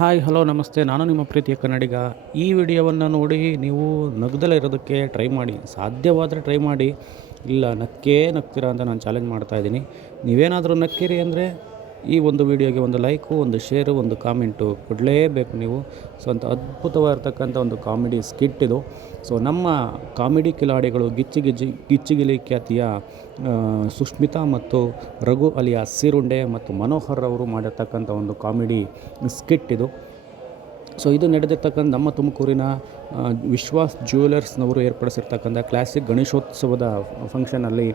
Hi hello ನಮಸ್ತೆ, ನಾನು ನಿಮ್ಮ ಪ್ರೀತಿಯ ಕನ್ನಡಿಗ. ಈ ವಿಡಿಯೋವನ್ನು ನೋಡಿ ನೀವು ನಗ್ದಲೇ ಇರೋದಕ್ಕೆ ಟ್ರೈ ಮಾಡಿ, ಸಾಧ್ಯವಾದರೆ ಟ್ರೈ ಮಾಡಿ. ಇಲ್ಲ ನಕ್ಕೇ ನಗ್ತೀರಾ ಅಂತ ನಾನು ಚಾಲೆಂಜ್ ಮಾಡ್ತಾಯಿದ್ದೀನಿ. ನೀವೇನಾದರೂ ನಕ್ಕಿರಿ ಅಂದರೆ ಈ ಒಂದು ವಿಡಿಯೋಗೆ ಒಂದು ಲೈಕು, ಒಂದು ಶೇರು, ಒಂದು ಕಾಮೆಂಟು ಕೊಡಲೇಬೇಕು ನೀವು. ಸೊ ಅಂತ ಅದ್ಭುತವಾಗಿರ್ತಕ್ಕಂಥ ಒಂದು ಕಾಮಿಡಿ ಸ್ಕಿಟ್ ಇದು. ಸೊ ನಮ್ಮ ಕಾಮಿಡಿ ಕಿಲಾಡಿಗಳು ಗಿಚ್ಚಿಗಿಲಿ ಖ್ಯಾತಿಯ ಸುಷ್ಮಿತಾ ಮತ್ತು ರಘು ಅಲಿಯಾ ಸೀರುಂಡೆ ಮತ್ತು ಮನೋಹರ್ ಅವರು ಮಾಡಿರ್ತಕ್ಕಂಥ ಒಂದು ಕಾಮಿಡಿ ಸ್ಕಿಟ್ ಇದು. ಸೊ ಇದು ನಡೆದಿರ್ತಕ್ಕಂಥ ನಮ್ಮ ತುಮಕೂರಿನ ವಿಶ್ವಾಸ್ ಜ್ಯುವೆಲರ್ಸ್ನವರು ಏರ್ಪಡಿಸಿರ್ತಕ್ಕಂಥ ಕ್ಲಾಸಿಕ್ ಗಣೇಶೋತ್ಸವದ ಫಂಕ್ಷನಲ್ಲಿ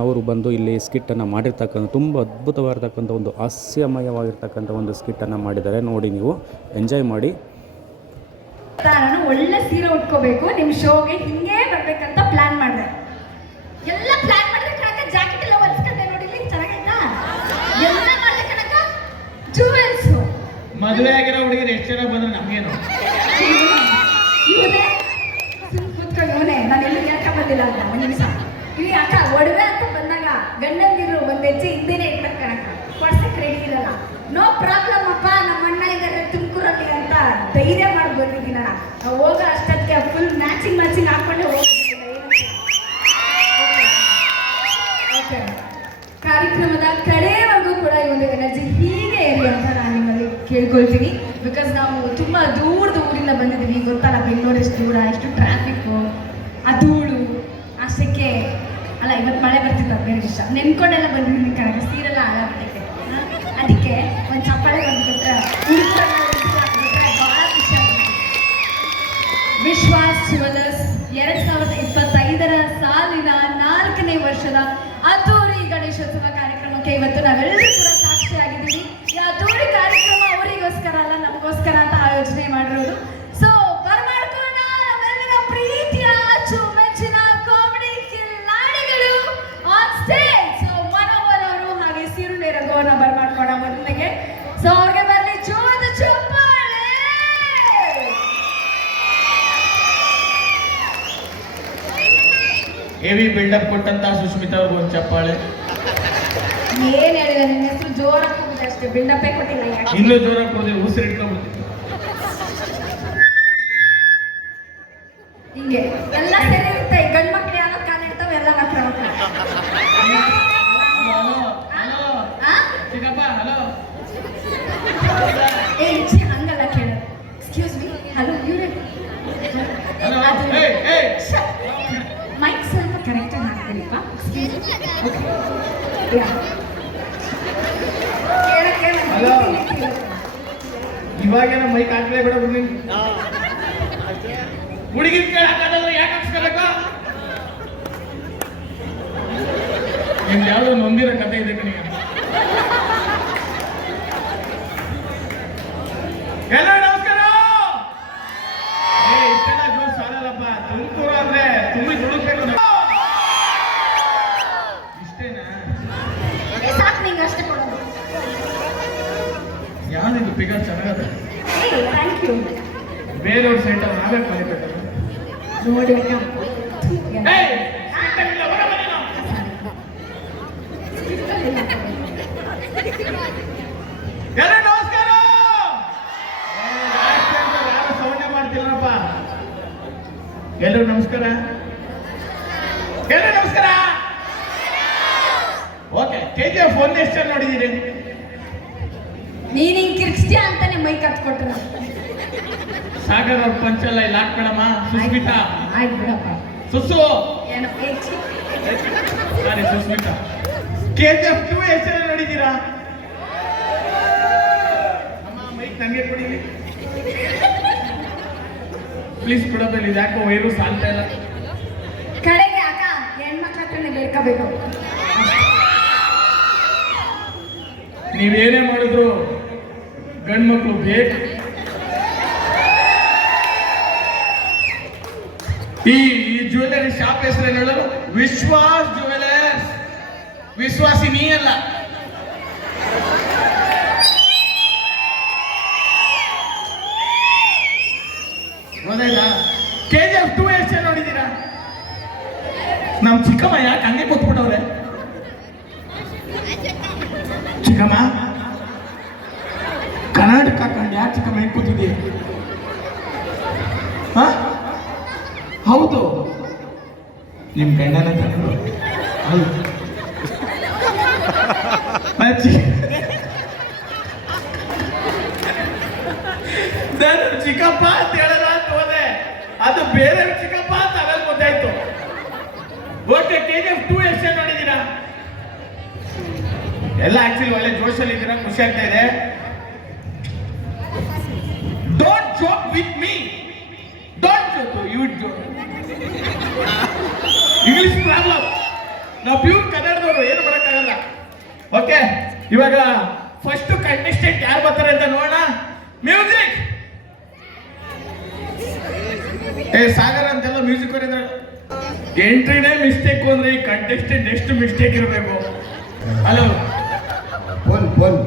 ಅವರು ಬಂದು ಇಲ್ಲಿ ಸ್ಕಿಟ್ಟನ್ನು ಮಾಡಿರ್ತಕ್ಕಂಥ ತುಂಬ ಅದ್ಭುತವಾಗಿರ್ತಕ್ಕಂಥ ಒಂದು ಹಾಸ್ಯಮಯವಾಗಿರ್ತಕ್ಕಂಥ ಒಂದು ಸ್ಕಿಟ್ಟನ್ನು ಮಾಡಿದ್ದಾರೆ. ನೋಡಿ, ನೀವು ಎಂಜಾಯ್ ಮಾಡಿ. ನಾನು ಒಳ್ಳೆ ಸೀರೆ ಉಟ್ಕೋಬೇಕು, ನಿಮ್ಮ ಶೋಗೆ ಹಿಂಗೆ ಬರ್ಬೇಕಂತ ಪ್ಲಾನ್ ಮಾಡಿದೆ. ಎಲ್ಲ ಪ್ಲಾನ್ ಮಾಡಿದ್ರೆ ಕಣಕ ಜಾಕೆಟ್ ಎಲ್ಲ ಹೊಲಿಸ್ಕೊಂಡೆ ನೋಡಿ, ಚೆನ್ನಾಗಿತ್ತಾ? ಎಲ್ಲ ಮಾಡಿದ್ರೆ ಕಣಕ ಜುವೆಲ್ಸ್. ಮದುವೆ ಆಗಿರೋ ಹುಡುಗಿರು ಎಷ್ಟು ಜನ ಬಂದ್ರೆ ನಮ್ಗೇನು ಇವನೇ ಕೂತ್ಕೊಂಡು ಇವನೇ ನಾನು ಎಲ್ಲೂ ಯಾಕೆ ಬಂದಿಲ್ಲ ಅಂತ ಒಂದು ನಿಮಿಷ. ಇವಿ ಅಕ್ಕ ಒಡವೆ ಅಂತ ಬಂದಾಗ ಗಂಡಂದಿರು ಒಂದು ಹೆಜ್ಜೆ ಹಿಂದೆನೇ ಇರ್ಬೇಕು ಕಣಕ, ಕೊಡ್ಸಕ್ಕೆ ರೆಡಿ ಇರಲ್ಲ. ನೋ ಪ್ರಾಬ್ಲಮ್ ಅಪ್ಪ, ನಮ್ಮ ಅಣ್ಣ ಇದ್ದಾರೆ ತುಮಕೂರಲ್ಲಿ ಅಂತ ಧೈರ್ಯ ಮಾಡಿ ಬಂದಿದ್ದೀನಿ. ನಾವು ಹೋಗೋ ಅಷ್ಟಕ್ಕೆ ಫುಲ್ ಮ್ಯಾಚಿಂಗ್ ಹಾಕೊಂಡೆ ಹೋಗ್ತಿದ್ದಿಲ್ಲ. ಓಕೆ, ಕಾರ್ಯಕ್ರಮದ ಕಡೆವರೆಗೂ ಕೂಡ ಈ ಒಂದು ಎನರ್ಜಿ ಹೀಗೆ ಇರಲಿ ಅಂತ ನಾನು ನಿಮ್ಮಲ್ಲಿ ಕೇಳ್ಕೊಳ್ತೀನಿ. ಬಿಕಾಸ್ ನಾವು ತುಂಬ ದೂರದ ಊರಿಂದ ಬಂದಿದ್ದೀವಿ, ಗೊತ್ತಲ್ಲ ಬೆಂಗಳೂರು ಎಷ್ಟು ದೂರ, ಎಷ್ಟು ಟ್ರಾಫಿಕ್ಕು, ಆ ಧೂಳು, ಆ ಸೆಕೆ ಅಲ್ಲ. ಇವತ್ತು ಮಳೆ ಬರ್ತಿತ್ತು, ಬೇರೆ ವಿಷಯ ನೆನ್ಕೊಂಡೆಲ್ಲ ಬಂದಿದ್ದೀನಿ ಕಣಕ, ಸೀರೆಲ್ಲ ಆಗಬಿಟ್ಟೈತೆ. ಅದಕ್ಕೆ ಒಂದು ಚಪ್ಪಾಳೆ ಬಂದುಬಿಟ್ರೆ ಭಾಳ ಖುಷಿ ಆಗುತ್ತೆ. ವಿಶ್ವಾಸ್ ಜ್ಯುವೆಲರ್ಸ್ 2025 ಸಾಲಿನ 4ನೇ ವರ್ಷದ ಅದ್ದೂರಿ ಗಣೇಶೋತ್ಸವ ಕಾರ್ಯಕ್ರಮಕ್ಕೆ ಇವತ್ತು ನಾವೆಲ್ಲರೂ ಕೂಡ ಸಾಕ್ಷಿಯಾಗಿದ್ದೀವಿ. ಈ ಅದ್ದೂರಿ ಕಾರ್ಯಕ್ರಮ ಅವರಿಗೋಸ್ಕರ ಅಲ್ಲ, ನಮಗೋಸ್ಕರ ಅಂತ ಆಯೋಜನೆ ಮಾಡಿರೋದು. ಸೊ ಬರಮಾಡ್ಕೊಳ್ಳೋಣ ನಮ್ಮೆಲ್ಲರ ಪ್ರೀತಿಯ ಅಚ್ಚುಮೆಚ್ಚಿನ ಕಾಮಿಡಿ ಕಿಲಾಡಿಗಳು ಆನ್ ಸ್ಟೇಜ್. ಸೊ ಮನೋಹರ್ ಅವರು ಹಾಗೆ ಸೀರುಂಡೆ ರಘುವನ್ನ ಬರಮಾಡ್ಕೊಳ್ಳೋಣ ಮೊದಲಿಗೆ. ಸೊ ಅವ್ರಿಗೆ ಬರಲಿ ಜೋರದ ಚಪ್ಪಾಳೆ. ಹೆವಿ ಬಿಲ್ಡಪ್ ಕೊಟ್ಟಂತ ಸುಷ್ಮಿತಾ ಅವ್ರಿಗೆ ಒಂದು ಚಪ್ಪಾಳೆ. ಏನ್ ಹೇಳಿಲ್ಲ, ನಿನ್ನ ಹೆಸರು ಜೋರಾಗಿ ಹೋಗುತ್ತೆ ಅಷ್ಟೇ, ಬಿಲ್ಡಪ್ಪೇ ಕೊಟ್ಟಿಲ್ಲ. ಇನ್ನೂ ಜೋರಾಗಿ ಕೊಡ್ತೀವಿ, ಉಸಿರು ಇಟ್ಕೊಂಡ್ಬಿಡ್ತೀವಿ. ಹಿಂಗೆ ಎಲ್ಲ ಸರಿ ಇರುತ್ತೆ. ಗಂಡು ಮಕ್ಳು ಯಾವ ಕಾಲ ಇರ್ತಾವೆ, ಎಲ್ಲ ಮಕ್ಕಳು ಹಂಗಲ್ಲ ಕೇಳೋದು. ಎಕ್ಸ್ಕ್ಯೂಸ್ ಮೀ, ಹಲೋ ಇವ್ರೆ, ಮೈಕ್ ಸ್ವಲ್ಪ ಕರೆಕ್ಟ್ ಆಗಿ ಹಾಕ್ತೀನಿಪ್ಪ. ಇವಾಗೇನೋ ಮೈಕ್ ಹಾಕ್ಲೇ ಬೇಡ, ಹುಡುಗಿ ಕೇಳಕ್ಕಾದ್ರೆ ಯಾಕೆ ಹಾಕ್ಸ್ಕೋಬೇಕು? ನಿಮ್ದು ಯಾವ್ದೋ ನೊಂದಿರೋ ಕಥೆ ಇದೆ ಕಣೀಗ. ಎಲ್ಲ ನಮಸ್ಕಾರ. ಇಷ್ಟೆಲ್ಲ ಜೋರ್ ಸಾಲಲ್ಲಪ್ಪ, ತುಮಕೂರು ಅಂದ್ರೆ ತುಂಬಿ ದುಡಿಸ್ಬೇಕು. ಇಷ್ಟೇನಾ? ಸಾಕು, ನಿಂಗೆ ಅಷ್ಟೇ ಕೊಡೋದು. ಯಾವ್ದಿದು ಪಿಗರ್ ಚೆನ್ನಾಗದ? Thank you. ಬೇರೆಯವ್ರ ಸೈಟ್ ನಾವೇ ಕಲಿಬೇಕು ನೋಡಿ. ಎಲ್ಲ ನಮಸ್ಕಾರ. ಯಾರು ಸೌಂಡ್ ಮಾಡ್ತಿಲ್ಲಪ್ಪ. ಎಲ್ಲರೂ ನಮಸ್ಕಾರ, ಎಲ್ಲರೂ ನಮಸ್ಕಾರ. ಓಕೆ, KGF 1 ಎಷ್ಟು ಜನ ನೋಡಿದ್ದೀರಿ? ನೀನ್ ಹಿಂಗ್ ಕಿರ್ಕ್ಸ್ತೀಯ ಅಂತಾನೆ ಮೈಕ್ ಹತ್ಕೊಟ್ರ. ಸಾಗರ್ ಅವ್ರ ಪಂಚಲ್ಲ ಇಲ್ಲಿ ಹಾಕ್ಬೇಡಮ್ಮ. ಸುಸ್ಮಿತಾ, ಆಯ್ತು ಬಿಡಪ್ಪ. ಸುಸು, ಏನೋ ಸಾರಿ ಸುಸ್ಮಿತಾ. KGF 2 ಎಷ್ಟು ಜನ ನೋಡಿದ್ದೀರಾ? ಅಮ್ಮ ಮೈಕ್ ತಂಗೆ ಕೊಡಿ ಪ್ಲೀಸ್. ಕೊಡೋದಲ್ಲಿ ಯಾಕೋ ವೈರು ಸಾಲ್ತಾ ಇಲ್ಲ. ಕಡೆಗೆ ಅಕ್ಕ ಹೆಣ್ಮಕ್ಳ ಹತ್ರನೇ ಬೇಡ್ಕೋಬೇಕು. ನೀವೇನೇ ಮಾಡಿದ್ರು ಗಂಡು ಮಕ್ಕಳು ಬೇಕು. ಈ ಜ್ಯುವೆಲರಿ ಶಾಪ್ ಹೆಸರು ಹೇಳಲು ವಿಶ್ವಾಸ್ ಜ್ಯುವೆಲರ್ಸ್. ವಿಶ್ವಾಸಿ ನೀ ಅಲ್ಲ. ಗೊತ್ತಾಯ್ತಾ? KGF 2 ಎಷ್ಟು ಜನ ನೋಡಿದ್ದೀರಾ? ನಮ್ ಚಿಕ್ಕಮ್ಮ ಯಾಕೆ ಹಂಗೆ ಕೂತ್ಬಿಟ್ಟವ್ರೆ? ಚಿಕ್ಕಮ್ಮ ಕರ್ನಾಟಕ ಕಂಡು ಯಾಕೆ ಚಿಕ್ಕಮ್ಮ ಹಾ ಹೌದು ನಿಮ್ ಗಂಡನ ತಂದ್ರು ಹೌದು ನಾನು ಚಿಕ್ಕಪ್ಪ ಅಂತ ಹೇಳಲ್ಲ ಅಂತ ಹೋದೆ, ಅದು ಬೇರೆ ಚಿಕ್ಕಪ್ಪ ಅಂತ ಆಮೇಲೆ ಗೊತ್ತಾಯ್ತು. ಓಕೆ, KGF 2 ಎಷ್ಟು ನೋಡಿದ್ದೀರಾ? ಎಲ್ಲ ಆಕ್ಚುಲಿ ಒಳ್ಳೆ ಜೋಶಲ್ಲಿ ಇದ್ದೀರಾ, ಖುಷಿ ಆಗ್ತಾ ಇದೆ. Don't joke with me, don't joke, you joke. English problem, ನಾವು ಪ್ಯೂರ್ ಕನ್ನಡದವರು, ಏನು ಮಾಡೋಕ್ಕಾಗಲ್ಲ. ಓಕೆ, ಇವಾಗ ಫಸ್ಟ್ ಕಂಟೆಸ್ಟೆಂಟ್ ಯಾರು ಬರ್ತಾರೆ ಅಂತ ನೋಡೋಣ. ಮ್ಯೂಸಿಕ್. ಸಾಗರ್ ಅಂತೆಲ್ಲ ಮ್ಯೂಸಿಕ್ ಬರೆದ್ರೆ ಎಂಟ್ರಿನೇ ಮಿಸ್ಟೇಕ್ ಅಂದ್ರೆ ಈ ಕಂಟೆಸ್ಟೆಂಟ್ ಎಷ್ಟು ಮಿಸ್ಟೇಕ್ ಇರಬೇಕು. ಹಲೋ ಬೋಲ್ ಬೋಲ್.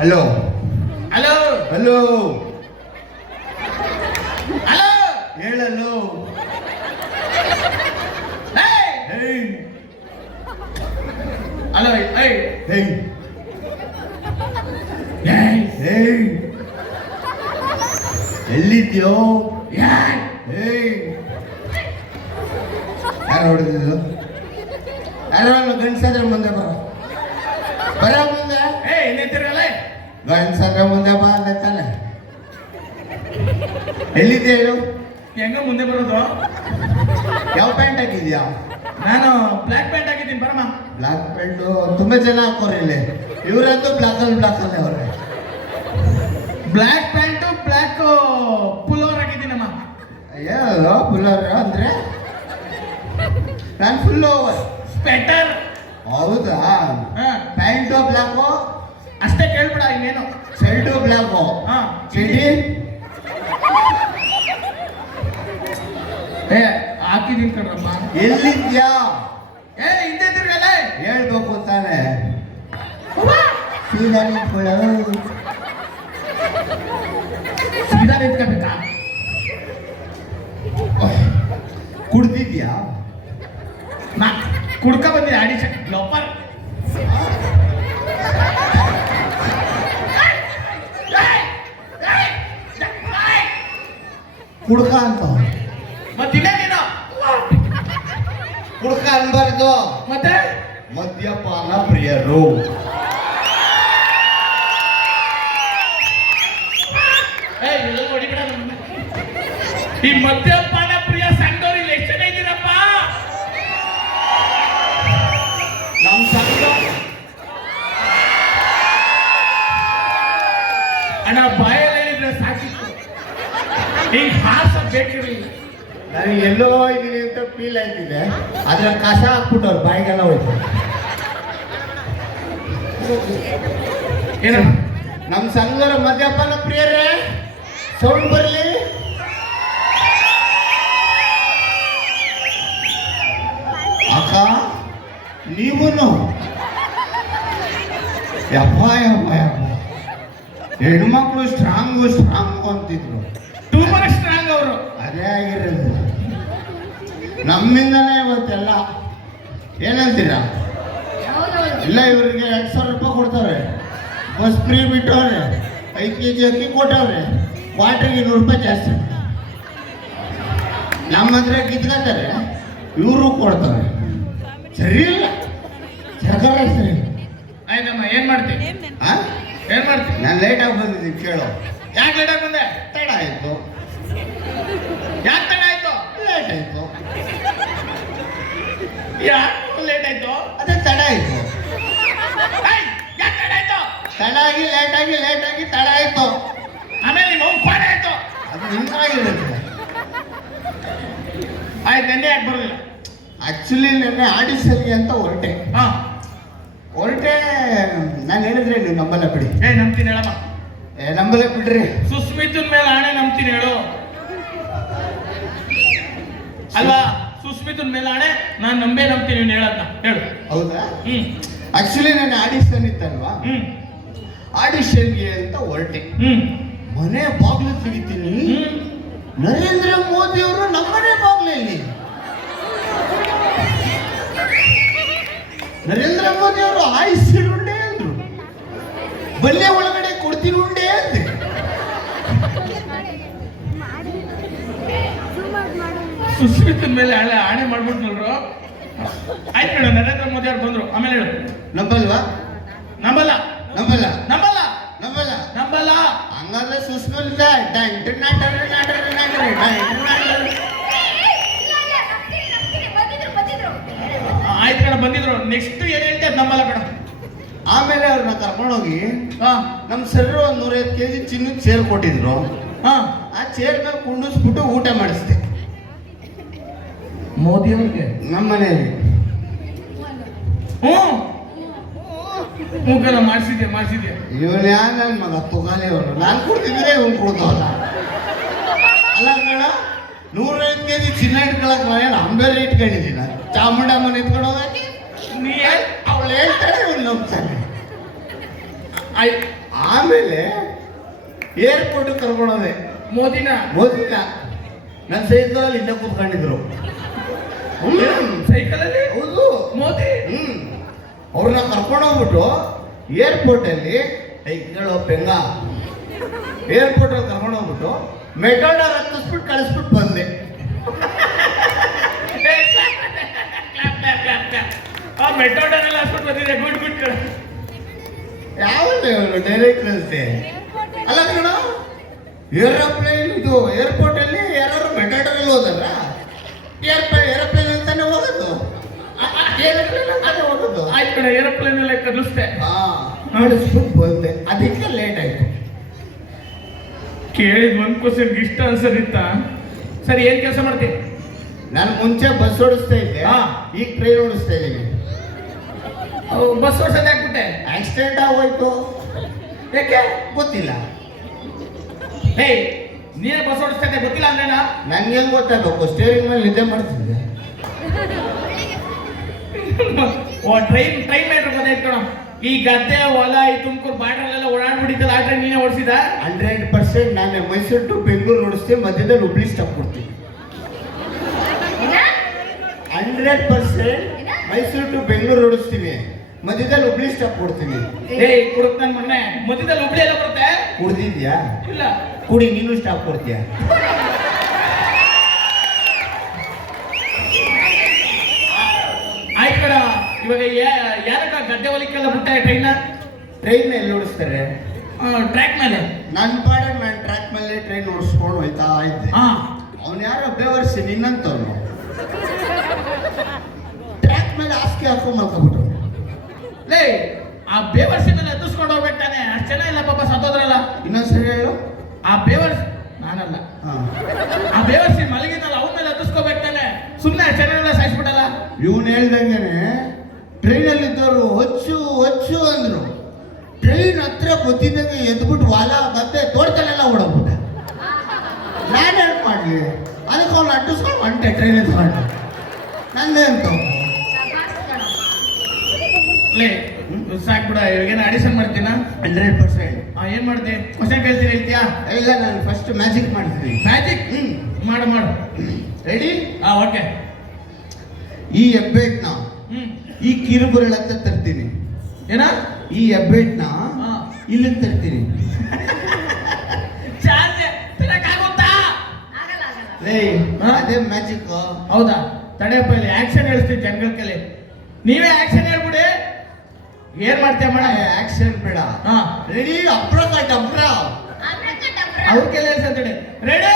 ಹಲೋ ಹಲೋ ಹಲೋ ಹಲೋ ಹೇಳಲು. ಹಲೋ ಹೇಯ್ ಹೇಯ್ ಹೇಯ್ ಎಲ್ಲಿದ್ಯೋ? ಹೇಯ್ ಯಾರು ಹೊಡೆದಿದ್ದು? ಯಾರೋ ಗಂಡಸಾದ್ರೆ ಮುಂದೆ ಬರ ಮುಂದೆ. ಇನ್ನೆತ್ತಿರಲ್ಲ ಗಂಡಸಾದ್ರೆ ಮುಂದೆ ಬಾ ಅಂತಾನೆ. ಎಲ್ಲಿದ್ದೆ ಹೇಳು? ಹೆಂಗ ಮುಂದೆ ಬರೋದು? ಯಾವ ಪ್ಯಾಂಟ್ ಹಾಕಿದ್ಯಾ? ನಾನು ಬ್ಲ್ಯಾಕ್ ಪ್ಯಾಂಟ್ ಹಾಕಿದ್ದೀನಿ, ಬರಮ್ಮ. ಬ್ಲ್ಯಾಕ್ ಪ್ಯಾಂಟು ತುಂಬಾ ಜನ ಹಾಕೋರಿ ಇಲ್ಲಿ. ಇವರಂತೂ ಬ್ಲ್ಯಾಕ್ ಅಲ್ಲಿ ಅವ್ರೆ. ಬ್ಲ್ಯಾಕ್ ಪ್ಯಾಂಟು ಬ್ಲ್ಯಾಕ್ ಪುಲ್ಲೋರ್ ಹಾಕಿದ್ದೀನಮ್ಮ. ಅಯ್ಯೋ ಫುಲ್ಲರ್ ಅಂದ್ರೆ ನಾನು ಫುಲ್ ಓವರ್ ಸ್ವೆಟರ್. ಹೌದಾ? ಪ್ಯಾಂಟು ಬ್ಲ್ಯಾಕು ಅಷ್ಟೇ ಕೇಳ್ಬಿಡ, ಇನ್ನೇನು. Shirt black. ಹಾ ಚಡ್ಡಿ ಹಾಕಿದೀನಿ ಕಣ್ರಮ್ಮ. ಎಲ್ಲಿದ್ಯಾ? ಹಿಂದೆ ತಿರ್ಗಲ್ಲ. ಹೇಳ್ಬೇಕು ತಾನೆ. ಸೀದಾ ನಿಂತ್ಕೊಳ್ಳೋ. ಸೀದಾ ನಿಂತ್ಕೋಬೇಕಾ? ಕುಡ್ದಿದ್ಯಾ? ನಾ ಕುಡ್ಕ ಬಂದಿದ್ದೆ ಆಡಿಷನ್ ಲೋಪರ್. ಕುಡ್ಕ ಅಂತ ಮತ್ತಿನ್ನೇನೇನು ಕುಡ್ಕ ಅನ್ಬಾರ್ದು. ಮತ್ತೆ ಮದ್ಯಪಾನ ಪ್ರಿಯರು. ಎಲ್ಲ ಹೊಡಿಬಿಡ. ಈ ಮದ್ಯಪಾನ ಪ್ರಿಯ ಸಂಘದವ್ರು ಇಲ್ಲಿ ಎಷ್ಟು ಜನ ಇದ್ದೀರಪ್ಪ? ನಮ್ ಸಂಘ ಅಣ್ಣ ಬಾಯಲ್ಲಿ ಹೇಳಿದ್ರೆ ಸಾಕಿತ್ತು, ಈಗ ಹಾಸ ಬೇಕಿರಲಿಲ್ಲ. ನನಗೆ ಎಲ್ಲೋ ಇದೀನಿ ಅಂತ ಫೀಲ್ ಆಯ್ತಿದೆ. ಅದ್ರ ಕಸ ಹಾಕ್ಬಿಟ್ಟವ್ರು ಬಾಯಿಗೆಲ್ಲ ಹೋಯ್ತು. ಏನಮ್ಮ? ನಮ್ ಸಂಘದ ಮದ್ಯಪಾನ ಪ್ರಿಯರೇ ಸೌಂಡ್ ಬರಲಿ. ಅಕ್ಕ ನೀವೂನು ಯಪ್ಪ ಯಪ್ಪ ಯಪ್ಪ ಹೆಣ್ಮಕ್ಳು ಸ್ಟ್ರಾಂಗು ಅಂತಿದ್ರು. ಟೂ ಮಚ್ ಸ್ಟ್ರಾಂಗ್ ಅವರು. ಅದೇ ಆಗಿರೋದು. ನಮ್ಮಿಂದನೇ ಇವತ್ತೆಲ್ಲ. ಏನಂತೀರಾ? ಇಲ್ಲ, ಇವ್ರಿಗೆ 2,000 ರೂಪಾಯಿ ಕೊಡ್ತಾರೆ, ಬಸ್ ಫ್ರೀ ಬಿಟ್ಟವ್ರೆ, 5 kg ಅಕ್ಕಿ ಕೊಟ್ಟವ್ರೆ, ವಾಟ್ರಿಗೆ 100 ರೂಪಾಯಿ ಜಾಸ್ತಿ. ನಮ್ಮ ಹತ್ರ ಕಿತ್ಕೊತಾರೆ, ಇವರು ಕೊಡ್ತಾರೆ. ಸರಿ ಇಲ್ಲ, ಸರ್ಕಾರ ಸರಿ. ಆಯ್ತಮ್ಮ, ಏನ್ ಮಾಡ್ತೀನಿ? ಏನ್ ಮಾಡ್ತೀನಿ? ನಾನು ಲೇಟಾಗಿ ಬಂದಿದ್ದೀನಿ, ಕೇಳೋ. ಯಾಕೆ ಲೇಟಾಗಿ ಬಂದೆ? ತಡ ಆಯ್ತು. ಯಾಕೆ ತಡ ಆಯ್ತು? ಲೇಟ್ ಆಯ್ತು. ಯಾಕೆ ಲೇಟ್ ಆಯ್ತು? ಅದೇ ತಡ ಆಯ್ತು. ಯಾಕೆ ತಡ ಆಯ್ತು? ತಡಾಗಿ ಲೇಟಾಗಿ ತಡ ಆಯ್ತು. ಆಮೇಲೆ ನಿಮ್ಮ ಪಾಡ ಆಯ್ತು. ಅದು ನಿಮ್ಗಾಗಿರುತ್ತೆ. ಆಯ್ತು, ನೆನ್ನೆ ಯಾಕೆ ಬರಲಿಲ್ಲ? ಆಕ್ಚುಲಿ ನೆನ್ನೆ ಆಡಿಷನ್ಗೆ ಅಂತ ಹೊರಟೆ. ನಾನು ಹೇಳಿದ್ರೆ ನೀವು ನಂಬಲ್ಲ ಬಿಡಿ. ನಂಬ್ತೀನಿ ಹೇಳಮ್ಮ. ನಂಬಲ್ಲ ಬಿಡ್ರಿ. ಸುಸ್ಮಿತನ್ ಮೇಲೆ ಆಣೆ ನಂಬ್ತೀನಿ ಹೇಳು. ಅಲ್ವಾ? ಸುಸ್ಮಿತನ್ ಮೇಲೆ ಆಣೆ ನಾನು ನಂಬ್ತೀನಿ ನೀನು ಹೇಳದ್ನ ಹೇಳು. ಹೌದಾ? ಆಕ್ಚುಲಿ ನನ್ನ ಆಡಿಷನ್ ಇತ್ತಲ್ವಾ, ಆಡಿಷನ್ಗೆ ಅಂತ ಹೊರಟೆ. ಮನೆ ಬಾಗ್ಲು ತೆಗಿತೀನಿ, ನರೇಂದ್ರ ಮೋದಿ ಅವರು ನಮ್ಮನೆ ಬಾಗ್ಲಲ್ಲಿ. ನರೇಂದ್ರ ಮೋದಿ ಅವರು ಆಯ್ಸಿರುಂಡೆ ಅಂದ್ರು, ಬಲ್ಲೆ ಒಳಗಡೆ ಕೊಡ್ತೀನಿ ಉಂಡೆ ಅಂದ್ರು. ಸುಶ್ಮಿತನ ಮೇಲೆ ಆಣೆ ಮಾಡ್ಬಿಟ್ನಲ್ರು. ಆಯ್ತು ಹೇಳು, ನರೇಂದ್ರ ಮೋದಿ ಅವ್ರು ಬಂದ್ರು, ಆಮೇಲೆ ಹೇಳು. ನಂಬಲ್ವಾ? ನಂಬಲ್ಲ ನಂಬಲ್ಲ ನಂಬಲ್ಲ ನಂಬಲ್ಲ ನಂಬಲ್ಲ. ಹಂಗಾದ್ರೆ ಸುಸ್ಮಿತ ಇಲ್ಲ, ಇಲ್ಲ, ನಂಬ್ತೀನಿ, ಬಂದಿದ್ರು. ಆಯ್ತು ಕಣ, ಬಂದಿದ್ರು. ನೆಕ್ಸ್ಟ್ ಏನ್ ಹೇಳ್ತೆ ಅದ್ ನಂಬಲ್ಲ ಕಣ. ಆಮೇಲೆ ಅವ್ರನ್ನ ಕರ್ಕೊಂಡೋಗಿ ಹಾ ನಮ್ಮ ಸರ್ ಒಂದು 150 kg ಚಿನ್ನದ ಚೇರ್ ಕೊಟ್ಟಿದ್ರು. ಹಾ ಆ ಚೇರ್ ಮೇಲೆ ಕುಂಡಿಸ್ಬಿಟ್ಟು ಊಟ ಮಾಡಿಸ್ದೆ ಮೋದಿ ಅವ್ರಿಗೆ. ನಮ್ಮ ಮನೆಯಲ್ಲಿ. ಮೂಕನ ಮಾಡಿಸಿದ್ಯಾ. ಇವನು ಯಾರು ನನ್ನ ಮಗ ತುಗಾಲಿ ಅವನು. ನಾನು ಕೊಡ್ತಿದ್ರೆ ಇವನು ಕೊಡ್ತಾವಲ್ಲ. ಅಲ್ಲ ಕಣ, 150 kg ಚಿನ್ನ ಇಟ್ಕೊಳಕ್ ನಾನು ಅಂಬೇರಿ ಇಟ್ಕೊಂಡಿದ್ದೀನ. ಚಾಮುಂಡಮ್ಮನ ಇಟ್ಕೊಂಡು ಹೋಗಿ ನೀ ಅವಳು ಹೇಳ್ತಾಳೆ, ಇವನು ನಂಬ್ತಾನೆ. ಆಯ್ತು. ಆಮೇಲೆ ಏರ್ಪೋರ್ಟ್ ಕರ್ಕೊಂಡೋದೆ ಮೋದಿನ ಮೋದಿನ. ನನ್ನ ಸೈಕಲಲ್ಲಿ ಹಿಂದೆ ಕೂತ್ಕೊಂಡಿದ್ರು. ಸೈಕಲಲ್ಲಿ ಹೌದು. ಮೋದಿ. ಅವ್ರನ್ನ ಕರ್ಕೊಂಡೋಗ್ಬಿಟ್ಟು ಏರ್ಪೋರ್ಟಲ್ಲಿ ಕೇಳೋ ಪೆಂಗ ಏರ್ಪೋರ್ಟಲ್ಲಿ ಕರ್ಕೊಂಡೋಗ್ಬಿಟ್ಟು ಮೆಟೋಡರ್ ಹತ್ತಿಸ್ಬಿಟ್ಟು ಕಳಿಸ್ಬಿಟ್ಟು ಬಂದೆ. ಮೆಟ್ರೋಡನೆಲ್ಲ ಹಾಸ್ಬಿಟ್ಟು ಬಂದಿದೆ. ಗುಡ್ ಯಾವಲ್ಲ ಡೈರೆಕ್ಟ್ ರಸ್ತೆ ಅಲ್ಲ ಕಣ. ಏರೋಪ್ಲೇನ್ ಇದು ಏರ್ಪೋರ್ಟಲ್ಲಿ ಯಾರು ಮೆಟೋಡರಲ್ಲಿ ಹೋದಲ್ಲ, ಏರೋಪ್ಲೇನ್ ಅಂತಾನೆ ಹೋಗೋದು. ಏರೋಪ್ಲೇನ್ ಅಂತಾನೆ ಹೋಗೋದು. ಆಯ್ತು ಕಣ, ಏರೋಪ್ಲೇನ್ ಎಲ್ಲ ಕಲಿಸ್ತೆ. ಕಳಿಸ್ಬಿಟ್ಟು ಬಂದೆ. ಅದಕ್ಕೆ ಲೇಟ್ ಆಯ್ತು. ಕೇಳಿದ್ ಒಂದ್ ಕ್ವಶನ್ ಇಷ್ಟ ಆನ್ಸರ್ ಇತ್ತ. ಸರಿ, ಏನ್ ಕೆಲಸ ಮಾಡ್ತೀನಿ? ನಾನು ಮುಂಚೆ ಬಸ್ ಓಡಿಸ್ತಾ ಇದ್ದೆ, ಈಗ ಟ್ರೈನ್ ಓಡಿಸ್ತಾ ಇದ್ದೀನಿ. ಬಸ್ ಓಡಿಸೋದು ಹಾಕ್ಬಿಟ್ಟೆ. ಆಕ್ಸಿಡೆಂಟ್ ಆಗೋಯ್ತು. ಯಾಕೆ ಗೊತ್ತಿಲ್ಲ. ಹೇ, ನೀನೇ ಬಸ್ ಓಡಿಸ್ತಾ ಇದ್ದೆ, ಗೊತ್ತಿಲ್ಲ ಅಂದ್ರೇನಾ? ನನ್ಗೆ ಹೆಂಗ್ ಗೊತ್ತಾಗಬೇಕು? ಸ್ಟೇರಿಂಗ್ ಮೇಲೆ ನಿದ್ದೆ ಮಾಡ್ತಿದ್ದೆ. ಟ್ರೈನ್ ಮೇಟ್ರ್ ಬಂದೈತ್ ಕಣ. ಈ ಗದ್ದೆ ಹೊಲ ಈ ತುಮಕೂರು ಬಾರ್ಡ್ರಲ್ಲೆಲ್ಲ ಓಡಾಡ್ಬಿಟ್ಟಿದ್ದಲ್ಲ, ಆ ಟ್ರೈನ್ ನೀನೇ ಓಡಿಸಿದ? 100% ನಾನು ಮೈಸೂರು ಟು ಬೆಂಗಳೂರು ಓಡಿಸ್ತೀನಿ, ಮಧ್ಯದಲ್ಲಿ ಹುಬ್ಳಿ ಸ್ಟಾಪ್ ಕೊಡ್ತೀನಿ. 100% ಮೈಸೂರು ಟು ಬೆಂಗಳೂರು ಓಡಿಸ್ತೀನಿ, ಮಧ್ಯದಲ್ಲಿ ಹುಬ್ಳಿ ಸ್ಟಾಪ್ ಕೊಡ್ತೀನಿ. ಕುಡುಕ್ ನನ್ ಮೊನ್ನೆ ಮಧ್ಯದಲ್ಲಿ ಹುಬ್ಳಿ ಎಲ್ಲ ಬರುತ್ತೆ. ಕುಡ್ದಿದ್ಯಾ? ಇಲ್ಲ. ಕುಡಿ, ನೀನು ಸ್ಟಾಪ್ ಕೊಡ್ತೀಯಾ? ಆಯ್ತು ಕಣ. ಇವಾಗ ಯಾರಕ್ಕ ಗದ್ದೆ ಹೊಲಿಕ್ಕೆಲ್ಲ ಬಿಟ್ಟಾರೆ ಟ್ರೈನ್ ಎಲ್ಲಿ ಓಡಿಸ್ತಾರೆ? ಟ್ರ್ಯಾಕ್ ಮೇಲೆ. ನನ್ನ ಪಾಡಿಗೆ ನಾನು ಟ್ರ್ಯಾಕ್ ಮೇಲೆ ಟ್ರೈನ್ ಓಡಿಸ್ಕೊಂಡು ಹೋಯ್ತಾ ಇದ್ದೆ. ಅವ್ನು ಯಾರೋ ಬೇವರ್ಸಿ ನಿನ್ನಂತವನು ಟ್ರ್ಯಾಕ್ ಮೇಲೆ ಹಾಸಿಗೆ ಹಾಕೊಂಡು ಮಲ್ಕೊಬಿಟ್ರು. ಲೇ, ಆ ಬೇವರ್ಸಿ ಮೇಲೆ ಹತ್ತಿಸ್ಕೊಂಡು ಹೋಗ್ಬೇಕು ತಾನೆ. ಅಷ್ಟು ಜನ ಇಲ್ಲ ಪಾಪ ಸತ್ತೋದ್ರಲ್ಲ. ಇನ್ನೊಂದ್ಸರಿ ಹೇಳು. ಆ ಬೇವರ್ಸಿ ನಾನಲ್ಲ, ಆ ಬೇವರ್ಸಿ ಮಲಗಿದ್ದಲ್ಲ, ಅವನ ಮೇಲೆ ಹತ್ತಿಸ್ಕೋಬೇಕು ತಾನೆ. ಸುಮ್ಮನೆ ಅಷ್ಟು ಜನ ಎಲ್ಲ ಸಾಯಿಸ್ಬಿಟ್ಟಲ್ಲ. ಇವನು ಹೇಳ್ದಂಗೆನೆ ಟ್ರೈನಲ್ಲಿದ್ದವರು ಹೊಚ್ಚು ಹೊಚ್ಚು ಅಂದ್ರು. ಟ್ರೈನ್ ಹತ್ರ ಗೊತ್ತಿದ್ದಂಗೆ ಎದ್ಬಿಟ್ಟು ಹೊಲ ಗದ್ದೆ ತೋಟದಲ್ಲೆಲ್ಲ ಓಡೋಗ್ಬಿಟ್ಟ. ನಾನೇನು ಮಾಡಲಿ? ಅದಕ್ಕೆ ಅವ್ನು ಅಟ್ಟಿಸ್ಕೊಂಡು ಹೊಂಟೆ ಟ್ರೈನ್ ಎತ್ಕೊಂಡು. ನಂದೇ ಅಂತ ಲೇ, ಸಾಕ್ಬಿಡ. ಇವಾಗೇನು ಆಡಿಷನ್ ಮಾಡ್ತೀನ? 100%. ಏನ್ ಮಾಡ್ದೆ? ಕ್ವಶನ್ ಕೇಳ್ತೀನಿ, ಹೇಳ್ತೀಯಾ? ಇಲ್ಲ, ನಾನು ಫಸ್ಟ್ ಮ್ಯಾಜಿಕ್ ಮಾಡ್ತೀನಿ. ಮ್ಯಾಜಿಕ್? ಮಾಡು. ರೆಡಿ? ಓಕೆ. ಈ ಹೆಬ್ಬೆಟ್ನ ಈ ಕಿರುಬುರಳ ಹತ್ರ ತರ್ತೀನಿ. ಏನ? ಈ ಹೆಬ್ಬೆಟ್ನ ಇಲ್ಲಿ ತರ್ತೀನಿ. ಅದೇ ಮ್ಯಾಜಿಕ್. ಹೌದಾ? ತಡೆಯಪ್ಪ, ಇಲ್ಲಿ ಆಕ್ಷನ್ ಹೇಳಿಸ್ತೀನಿ ಜನಗಳ ಕಲೆ. ನೀವೇ ಆಕ್ಷನ್ ಹೇಳ್ಬಿಡಿ. ಏನ್ ಮಾಡ್ತೇವೆ ಮೇಡಮ್? ಆಕ್ಷನ್ ಬೇಡ. ರೆಡಿ? ಅಬ್ರಕಟ್ ಅಬ್ರ. ಅವ್ರ ಕೆಲ ಹೇಳ್ಸಂತೇಳಿ. ರೆಡಿ?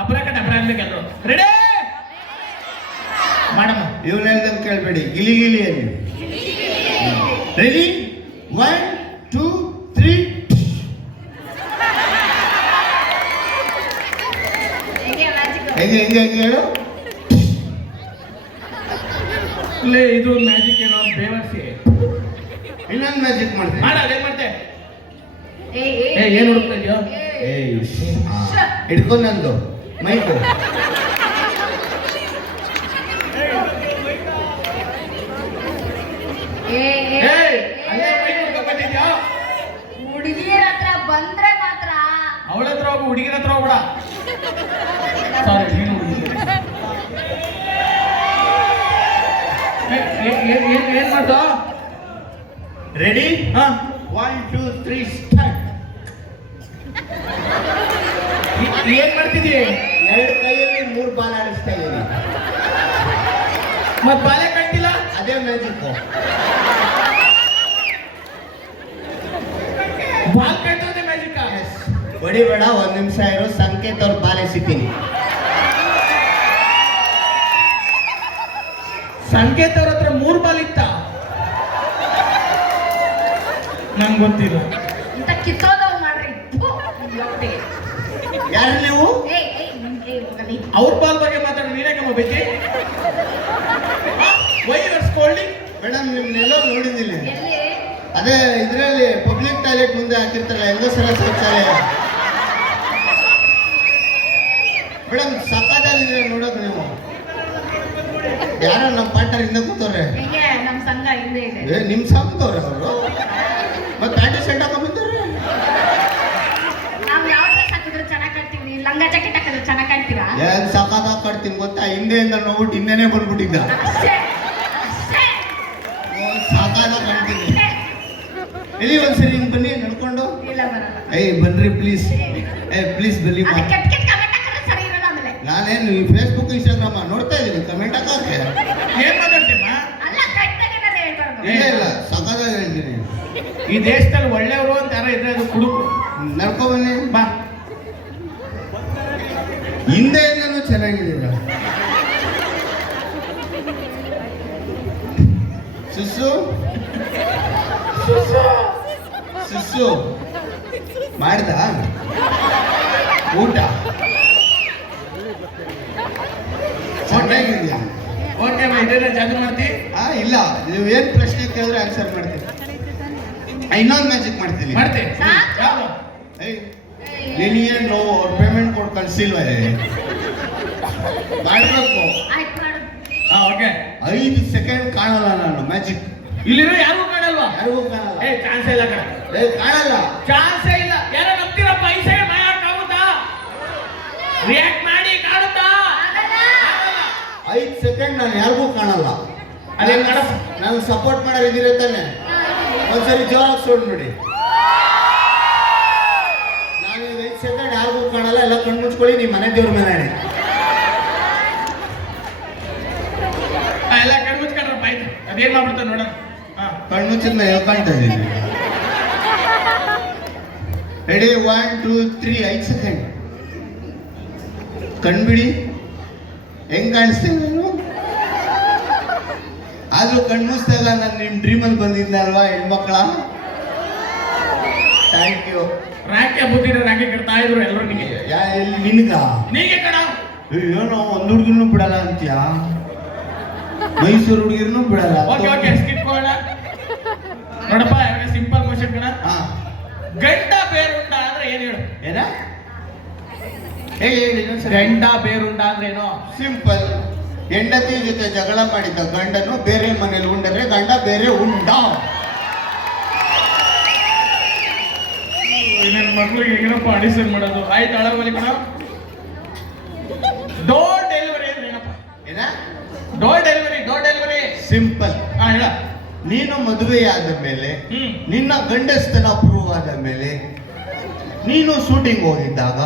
ಅಬ್ರಕಟ್ ಅಬ್ರ ಅನ್ಬೇಕಲ್ರು. ರೆಡಿ ಮಾಡಮ್ಮ. ಇವ್ನು ಹೇಳ್ದಂಗೆ ಕೇಳ್ಬೇಡಿ, ಗಿಲಿ ಗಿಲಿ ಅಲ್ಲಿ. ರೆಡಿ? 1 2 3. ಹೆಂಗೆ ಹೇಳು? ಇದು ಮ್ಯಾಜಿಕ್ ಏನೋ ಬೇವರ್ಸಿ. ಇನ್ನೊಂದು ಮ್ಯಾಜಿಕ್ ಮಾಡ್ತೀನಿ. ಮಾಡ, ಅದೇನ್ ಮಾಡ್ತೆ? ಏನ್ ಹುಡುಕ್ತಾ ಇದೆಯೋ? ಹಿಡ್ಕೊಂಡು ನಂದು ಮೈಕು. ಹುಡುಗಿಯರ ಹತ್ರ ಬಂದ್ರೆ ಮಾತ್ರ. ಅವಳ ಹತ್ರ ಹೋಗು, ಹುಡುಗಿರ ಹತ್ರ ಹೋಗ್ಬೇಡ. ಸಾರಿ, ನೀನು ಏನ್ ಮಾಡ್ದ? ರೆಡಿ? 1 2 3 ಸ್ಟಾರ್ಟ್. ಏನ್ ಮಾಡ್ತಿದ್ದೀವಿ? ಎರಡು ಕೈಯಲ್ಲಿ 3 ಬಾಲ್ ಆಡಿಸ್ತಾ ಇದ್ದೀನಿ. ಮತ್ ಬಾಲೆ ಕಟ್ಟಿಲ್ಲ. ಅದೇ ಮ್ಯಾಜಿಕ್. ಬಾಲ್ ಕಟ್ಟೋದೇ ಮ್ಯಾಜಿಕ್. ಹೊಡಿಬೇಡ, 1 ನಿಮಿಷ ಇರೋ. ಸಂಕೇತ್ ಅವ್ರ ಬಾಲ್ ಎಸಿತೀನಿ. ಸಂಕೇತ್ ಅವ್ರ ಹತ್ರ 3 ಬಾಲ್ ಇತ್ತ. ನಂಗೆ ಗೊತ್ತಿಲ್ಲ. ಇಂಥ ಕಿತ್ತೋದವ್ ಮಾಡ್ರಿ. ಯಾರು ನೀವು? ಅವ್ರ ಬಾಲ್ ಬಗ್ಗೆ ಮಾತಾಡೋ ನೀನೇಕಮ್ಮ ಬೈತಿ? Why you are scolding? Madam ನಿಮ್ನೆಲ್ಲೋ ನೋಡಿದ್ದೀನಿ. ಎಲ್ಲಿ? ಅದೇ ಇದರಲ್ಲಿ ಪಬ್ಲಿಕ್ ಟಾಯ್ಲೆಟ್ ಮುಂದೆ ಹಾಕಿರ್ತಾರಲ್ಲ ಹೆಂಗಸರ ಶೌಚಾಲಯ. ಮೇಡಮ್ ಸಕ್ಕದಾಗಿದ್ರೆ ನೋಡೋದು ನೀವು. ಯಾರೋ ನಮ್ಮ ಪಾರ್ಟ್ನರ್ ಹಿಂದೆ ಕೂತವ್ರೆ. ಹೆಂಗೆ ನಮ್ಮ ಸಂಘ ಹಿಂದೆ ಇದೆ. ನಿಮ್ ಸಾಕ್ತವ್ರೆ ಅವರು. ಮತ್ತೆ ಪ್ಯಾಂಟ್ ಶರ್ಟ್ ಹಾಕೊಂಡ್ಬಂದವ್ರೆ. ನಾವು ಯಾವ ಡ್ರೆಸ್ ಹಾಕಿದ್ರು ಚೆನ್ನಾಗಿ ಕಾಣ್ತೀವಿ, ಲಂಗ ಜಾಕೆಟ್ ಹಾಕಿದ್ರು ಚೆನ್ನಾಗಿ ಕಾಣ್ತೀರಾ? ಏನ್ ಸಕ್ಕದಾಗಿ ಕಾಡ್ತೀನಿ ಗೊತ್ತಾ? ಹಿಂದೆಯಿಂದ ನೋಡ್ಬಿಟ್ಟು ಹಿಂದೆನೆ ಬಂದ್ಬಿಟ್ಟಿದ್ದ. ಅಷ್ಟೇ ಅಷ್ಟೇ ಸಾಕಾದಾಗ ಕಾಣ್ತೀನಿ. ಇಲ್ಲಿ ಒಂದ್ಸರಿ ಹಿಂಗ್ ಬನ್ನಿ ನಡ್ಕೊಂಡು. ಇಲ್ಲ ಬರಲ್ಲ. ಬನ್ರಿ ಪ್ಲೀಸ್. ಪ್ಲೀಸ್ ಬನ್ನಿ. ಅದು ಕೆಟ್ಟ ಕೆಟ್ಟ ಕಮೆಂಟ್ ಹಾಕಿದ್ರೆ ಸರಿ ಇರಲ್ಲ ಆಮೇಲೆ. ನಾನೇನು ಈ ಫೇಸ್ಬುಕ್ ಇನ್ಸ್ಟಾಗ್ರಾಮ್ ನೋಡ್ತಾ ಇದ್ದೀನಿ, ಕಮೆಂಟ್ ಹಾಕೋಕೆ. ಏನ್ ಮಾತಾಡ್ತೀಮ್ಮ? ಅಲ್ಲ ಕರೆಕ್ಟಾಗಿ ಏನಾದ್ರು ಹೇಳ್ಬಾರ್ದು. ಇಲ್ಲ ಇಲ್ಲ ಸಕ್ಕದಾಗಿ ಹೇಳ್ತೀನಿ. ಈ ದೇಶದಲ್ಲಿ ಒಳ್ಳೆಯವರು ಅಂತ ಯಾರೋ ಇದ್ರೆ ಅದು ಕುಡುಕು. ನಡ್ಕೊ ಬನ್ನಿ. ಬಾ. ಹಿಂದೆಯಿಂದನೂ ಚೆನ್ನಾಗಿದ್ದೀರ. ಸುಸ್ಸು ಸುಸ್ಸು ಮಾಡ್ದ ಊಟ ಚೆನ್ನಾಗಿದ್ಯಾ? ಓಕೆ ಇದೇನ ಜಾದು ಮಾಡ್ತಿ? ಇಲ್ಲ, ನೀವು ಏನ್ ಪ್ರಶ್ನೆ ಕೇಳಿದ್ರೆ ಆನ್ಸರ್ ಮಾಡ್ತೀನಿ. ಇನ್ನೊಂದು ಮ್ಯಾಜಿಕ್ ಮಾಡ್ತೀನಿ. ಮಾಡ್ತಿ? ಸಾಕು. ಯಾವ್ದು? ನೀನೇನು ಅವ್ರ ಪೇಮೆಂಟ್ ಕೊಟ್ಟು ಕಳ್ಸಿಲ್ವ? ಮಾಡ್ಬೇಕು. ಆಯ್ತು ಮಾಡು. ಓಕೆ. 5 ಸೆಕೆಂಡ್ ಕಾಣಲ್ಲ ನಾನು. ಮ್ಯಾಜಿಕ್ ಇಲ್ಲಿರೋ ಯಾರಿಗೂ ಕಾಣಲ್ವಾ? ಯಾರಿಗೂ ಕಾಣಲ್ಲ. ಚಾನ್ಸ್ ಇಲ್ಲ ಕಣ. ಕಾಣಲ್ಲ. ಚಾನ್ಸೇ ಇಲ್ಲ. ಯಾರೋ ನಂಬ್ತೀರ? ಪೈಸೆ ಮಾಯಾಕಾಗುತ್ತಾ? ರಿಯಾಕ್ಟ್ ಮಾಡಿ ಕಾಣುತ್ತಾ? 5 ಸೆಕೆಂಡ್ ನಾನು ಯಾರಿಗೂ ಕಾಣಲ್ಲ. ಅದೇ ಮೇಡಮ್, ನಾನು ಸಪೋರ್ಟ್ ಮಾಡೋರು ಇದ್ದೀರ ತಾನೆ? ಒಂದ್ಸರಿ ಜೋರಾಗಿ ಸೋಡ್ ನೋಡಿ. ನಾನು 5 ಸೆಕೆಂಡ್ ಯಾರಿಗೂ ಕಾಣಲ್ಲ. ಎಲ್ಲ ಕಣ್ಣು ಮುಚ್ಕೊಳ್ಳಿ. ನಿಮ್ಮ ಮನೆ ದೇವ್ರ ಮೇಲೆ ಆಡಿ. ಎಲ್ಲ ಕಣ್ಮುಚ್ಕೊಂಡ್ರಪ್ಪ. ಆಯ್ತು, ಅದೇನ್ ಮಾಡ್ಬಿಡ್ತಾರೆ ನೋಡೋಣ. ಕಣ್ಣು ಮುಚ್ಚಿದ ಮೇಲೆ ಕಾಣ್ತಾ ಇದ್ದೀನಿ. ರೆಡಿ? 1 2 3 5 ಸೆಕೆಂಡ್. ಕಣ್ಬಿಡಿ. ಹೆಂಗ್ ಕಾಣಿಸ್ತೀನಿ ನಾನು? ಆದ್ರೂ ಕಣ್ಮುಚ್ಚಿದಾಗ ನಾನು ನಿಮ್ಮ ಡ್ರೀಮಲ್ಲಿ ಬಂದಿದ್ದಲ್ವಾ ಹೆಣ್ಮಕ್ಳ? Thank you. ರಾಕೆ ಬುದ್ಧಿನ ರಾಕೆ ಕಟ್ತಾ ಇದ್ರು ಎಲ್ಲರೂ ನಿಮಗೆ. ಎಲ್ಲಿ ನಿನ್ಗ? ನೀಗೆ ಕಣ. ಏನೋ ಒಂದು ಹುಡುಗಿರ್ನು ಬಿಡಲ್ಲ ಅಂತ್ಯಾ? ಮೈಸೂರು ಹುಡುಗಿರ್ನು ಬಿಡಲ್ಲ. ಓಕೆ ಓಕೆ, ಸ್ಕಿಪ್ ಮಾಡೋಣ. ನೋಡಪ್ಪ, ಸಿಂಪಲ್ ಕ್ವಶನ್ ಕಣ. ಗಂಡ ಬೇರುಂಡ ಅಂದ್ರೆ ಏನ್ ಹೇಳು? ಏನ? ಹೇಳಿ ಇನ್ನೊಂದ್ಸರಿ. ಗಂಡ ಬೇರುಂಡ ಅಂದ್ರೆ ಏನು? ಸಿಂಪಲ್. ಹೆಂಡತಿ ಜೊತೆ ಜಗಳ ಮಾಡಿದ್ದ ಗಂಡನು ಬೇರೆ ಮನೇಲಿ ಉಂಡರೆ ಗಂಡ ಬೇರೆ ಉಂಡ. ನನ್ನ ಮಕ್ಳಿಗೆ ಏನಪ್ಪ ಅಡಿಷನ್ ಮಾಡೋದು? ಆಯ್ತು, ಅಳವಲಿ ಕಣ. ಡೋರ್ ಡೆಲಿವರಿ ಅಂದ್ರೆ ಏನಪ್ಪ? ಏನ? Door delivery. ಸಿಂಪಲ್. ಹೇಳ. ನೀನು ಮದುವೆಯಾದ ಮೇಲೆ, ಹ್ಮ್. ನಿನ್ನ ಗಂಡಸ್ತನ ಪ್ರೂವ್ ಆದ ಮೇಲೆ, ನೀನು ಶೂಟಿಂಗ್ ಹೋಗಿದ್ದಾಗ,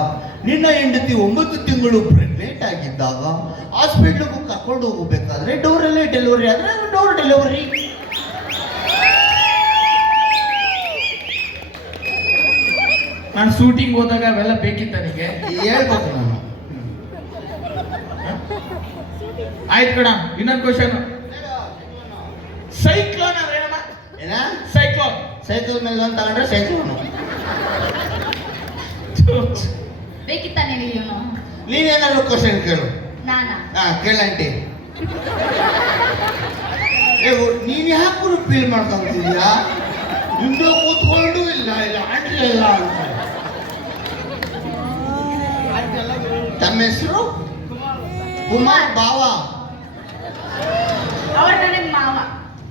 ನಿನ್ನ ಹೆಂಡತಿ 9 ತಿಂಗಳು ಪ್ರೆಗ್ನೆಂಟ್ ಆಗಿದ್ದಾಗ, ಹಾಸ್ಪಿಟ್ಲಿಗೂ ಕರ್ಕೊಂಡು ಹೋಗಬೇಕಾದ್ರೆ ಡೋರಲ್ಲೇ ಡೆಲಿವರಿ ಆದ್ರೆ ಡೋರ್ ಡೆಲಿವರಿ. ನಾನು ಶೂಟಿಂಗ್ ಹೋದಾಗ ಅವೆಲ್ಲ ಬೇಕಿತ್ತ ನಿಮಗೆ? ಹೇಳ್ಬೇಕು ನಾನು. ಆಯ್ತು ಕಣ. ಇನ್ನೊಂದು ಕ್ವಶನ್. ಸೈಕ್ಲೋನ್ ಅಂದ್ರೆ ಏನಮ್ಮ? ಏನ? ಸೈಕ್ಲೋನ್. ಸೈಕಲ್ ಮೇಲೆ ಒಂದು ತಗೊಂಡ್ರೆ ಸೈಕ್ಲೋನು. ಬೇಕಿತ್ತ ನಿನಗೆ ಇವನು? ನೀನೇನಾದ್ರು ಕ್ವಶನ್ ಕೇಳು. ನಾನಾ? ಕೇಳಂಟಿ. ನೀನ್ ಯಾಕೆ ಫೀಲ್ ಮಾಡ್ಕೊಂತಿದ್ಯಾ? ಹಿಂದೆ ಕೂತ್ಕೊಂಡು ಇಲ್ಲ ಆಡ್ಲಿಲ್ಲ ಅಂತ. ತಮ್ಮ ಹೆಸರು? ಕುಮಾರ್ ಭಾವ. ಅವ್ರು ನನಗೆ ಮಾವ.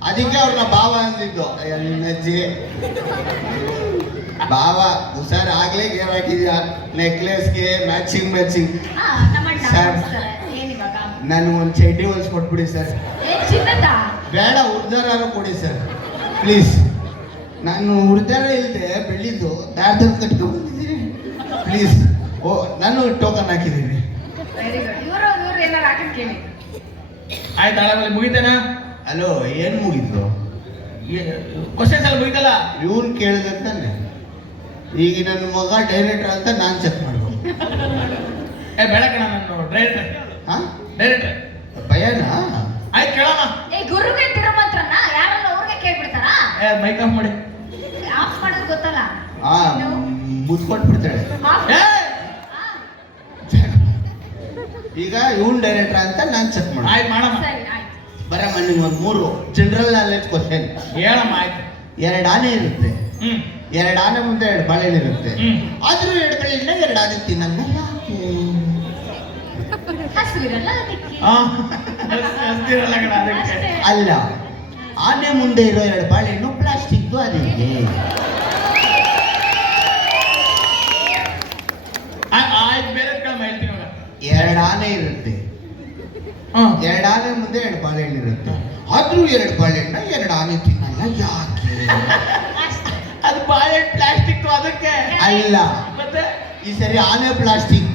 ಅದಕ್ಕೆ ಅವ್ರನ್ನ ಭಾವ ಅಂದಿದ್ದು. ನಿನ್ನ ಅಜ್ಜಿ ಭಾವ. ಹುಷಾರ್ ಆಗ್ಲೇ ಗೇರ್ ಹಾಕಿದ್ಯಾ ನೆಕ್ಲೆಸ್ಗೆ ಮ್ಯಾಚಿಂಗ್. ನಮ್ಮ ಅಣ್ಣ ಸರ್. ಮಾಡ್ತಾರೆ. ಏನಿವಾಗ? ನಾನು ಒಂದು ಚಡ್ಡಿ ಹೊಲ್ಸ್ ಕೊಟ್ಬಿಡಿ ಸರ್. ಚಿನ್ನದ? ಬೇಡ, ಉಡ್ದಾರು ಕೊಡಿ ಸರ್ ಪ್ಲೀಸ್. ನಾನು ಉಡ್ದಾರ ಇಲ್ಲದೆ ಬೆಳ್ಳಿದ್ದು ದಾರದಲ್ಲಿ ಕಟ್ಕೊಂಡು ಬಂದಿದ್ದೀನಿ ಪ್ಲೀಸ್. ನಾನು ಟೋಕನ್ ಹಾಕಿದ್ದೀನಿ. Very good. ಇವರು ಏನಾರು ಹಾಕಿ ಕೇಳಿ. ಆಯ್ತು ಆಳಮಲ್ಲಿ ಮುಗಿತೇನಾ? ಹಲೋ, ಏನು ಮುಗಿದ್ರು? ಕ್ವಶನ್ಸ್ ಎಲ್ಲ ಮುಗಿತಲ್ಲ? ಇವನ್ ಕೇಳಿದಂತಾನೆ ಈಗ ನನ್ನ ಮಗ ಡೈರೆಕ್ಟರ್ ಅಂತ ನಾನು ಚೆಕ್ ಮಾಡ್ಬೇಕು. ಬೆಳಕಣ ನಾನು ಡೈರೆಕ್ಟರ್. ಹಾ, ಡೈರೆಕ್ಟರ್ ಭಯನಾ? ಆಯ್ತು ಕೇಳಮ್ಮ. ಗುರುಗೆ ತಿರುಮಂತ್ರನ ಯಾರಲ್ಲ ಅವ್ರಿಗೆ ಕೇಳ್ಬಿಡ್ತಾರಾ? ಮೈಕ್ ಆಫ್ ಮಾಡಿ. ಆಫ್ ಮಾಡೋದು ಗೊತ್ತಲ್ಲ. ಹಾ, ಮುಚ್ಕೊಟ್ಬಿಡ್ತಾಳೆ. ಆಫ್- ಏ! ಆ, ಈಗ ಇವನ್ ಡೈರೆಕ್ಟರ್ ಅಂತ ನಾನು ಚೆಕ್ ಮಾಡ್ಬೇಕು. ಆಯ್ತು ಮಾಡಮ್ಮ. ಸರಿ ಆಯ್ತು. ಬರಮ್ಮ, ನಿಮ್ಗೊಂದು 3 ಜನರಲ್ ನಾಲೆಜ್ ಕ್ವಶನ್. ಹೇಳಮ್ಮ. ಆಯ್ತು. 2 ಆನೆ ಇರುತ್ತೆ. 2 ಆನೆ ಮುಂದೆ 2 ಬಾಳೆಹಣ್ಣು ಇರುತ್ತೆ. ಆದ್ರೂ 2 ಕಡೆಯಿಂದ 2 ಆನೆ ತಿನ್ನಲ್ಲ ಯಾಕೆ? ಹಸುವಿರಲ್ಲ ಅದಕ್ಕೆ. ಹಸ್ತಿರಲ್ಲ ಕಣ ಅದಕ್ಕೆ. ಅಷ್ಟೇ. ಅಲ್ಲ, ಆನೆ ಮುಂದೆ ಇರೋ 2 ಬಾಳೆಹಣ್ಣು ಪ್ಲಾಸ್ಟಿಕ್ ಅದಕ್ಕೆ. ಆಯ್ತು ಬೇರೆ ಕೇಳಮ್ಮ, ಹೇಳ್ತೀನಿ ಇವಾಗ. 2 ಆನೆ ಇರುತ್ತೆ. 2 ಆನೆ ಮುಂದೆ 2 ಬಾಳೆಹಣ್ಣು ಇರುತ್ತೆ. ಆದ್ರೂ 2 ಬಾಳೆಹಣ್ಣ 2 ಆನೆ ತಿನ್ನಲ್ಲ ಯಾಕೆ? ಅಷ್ಟೇ. ಅದು ಬಾಳೆಹಣ್ಣು ಪ್ಲಾಸ್ಟಿಕ್ ಅದಕ್ಕೆ. ಅಲ್ಲ, ಮತ್ತೆ ಈ ಸರಿ ಆನೆ ಪ್ಲಾಸ್ಟಿಕ್.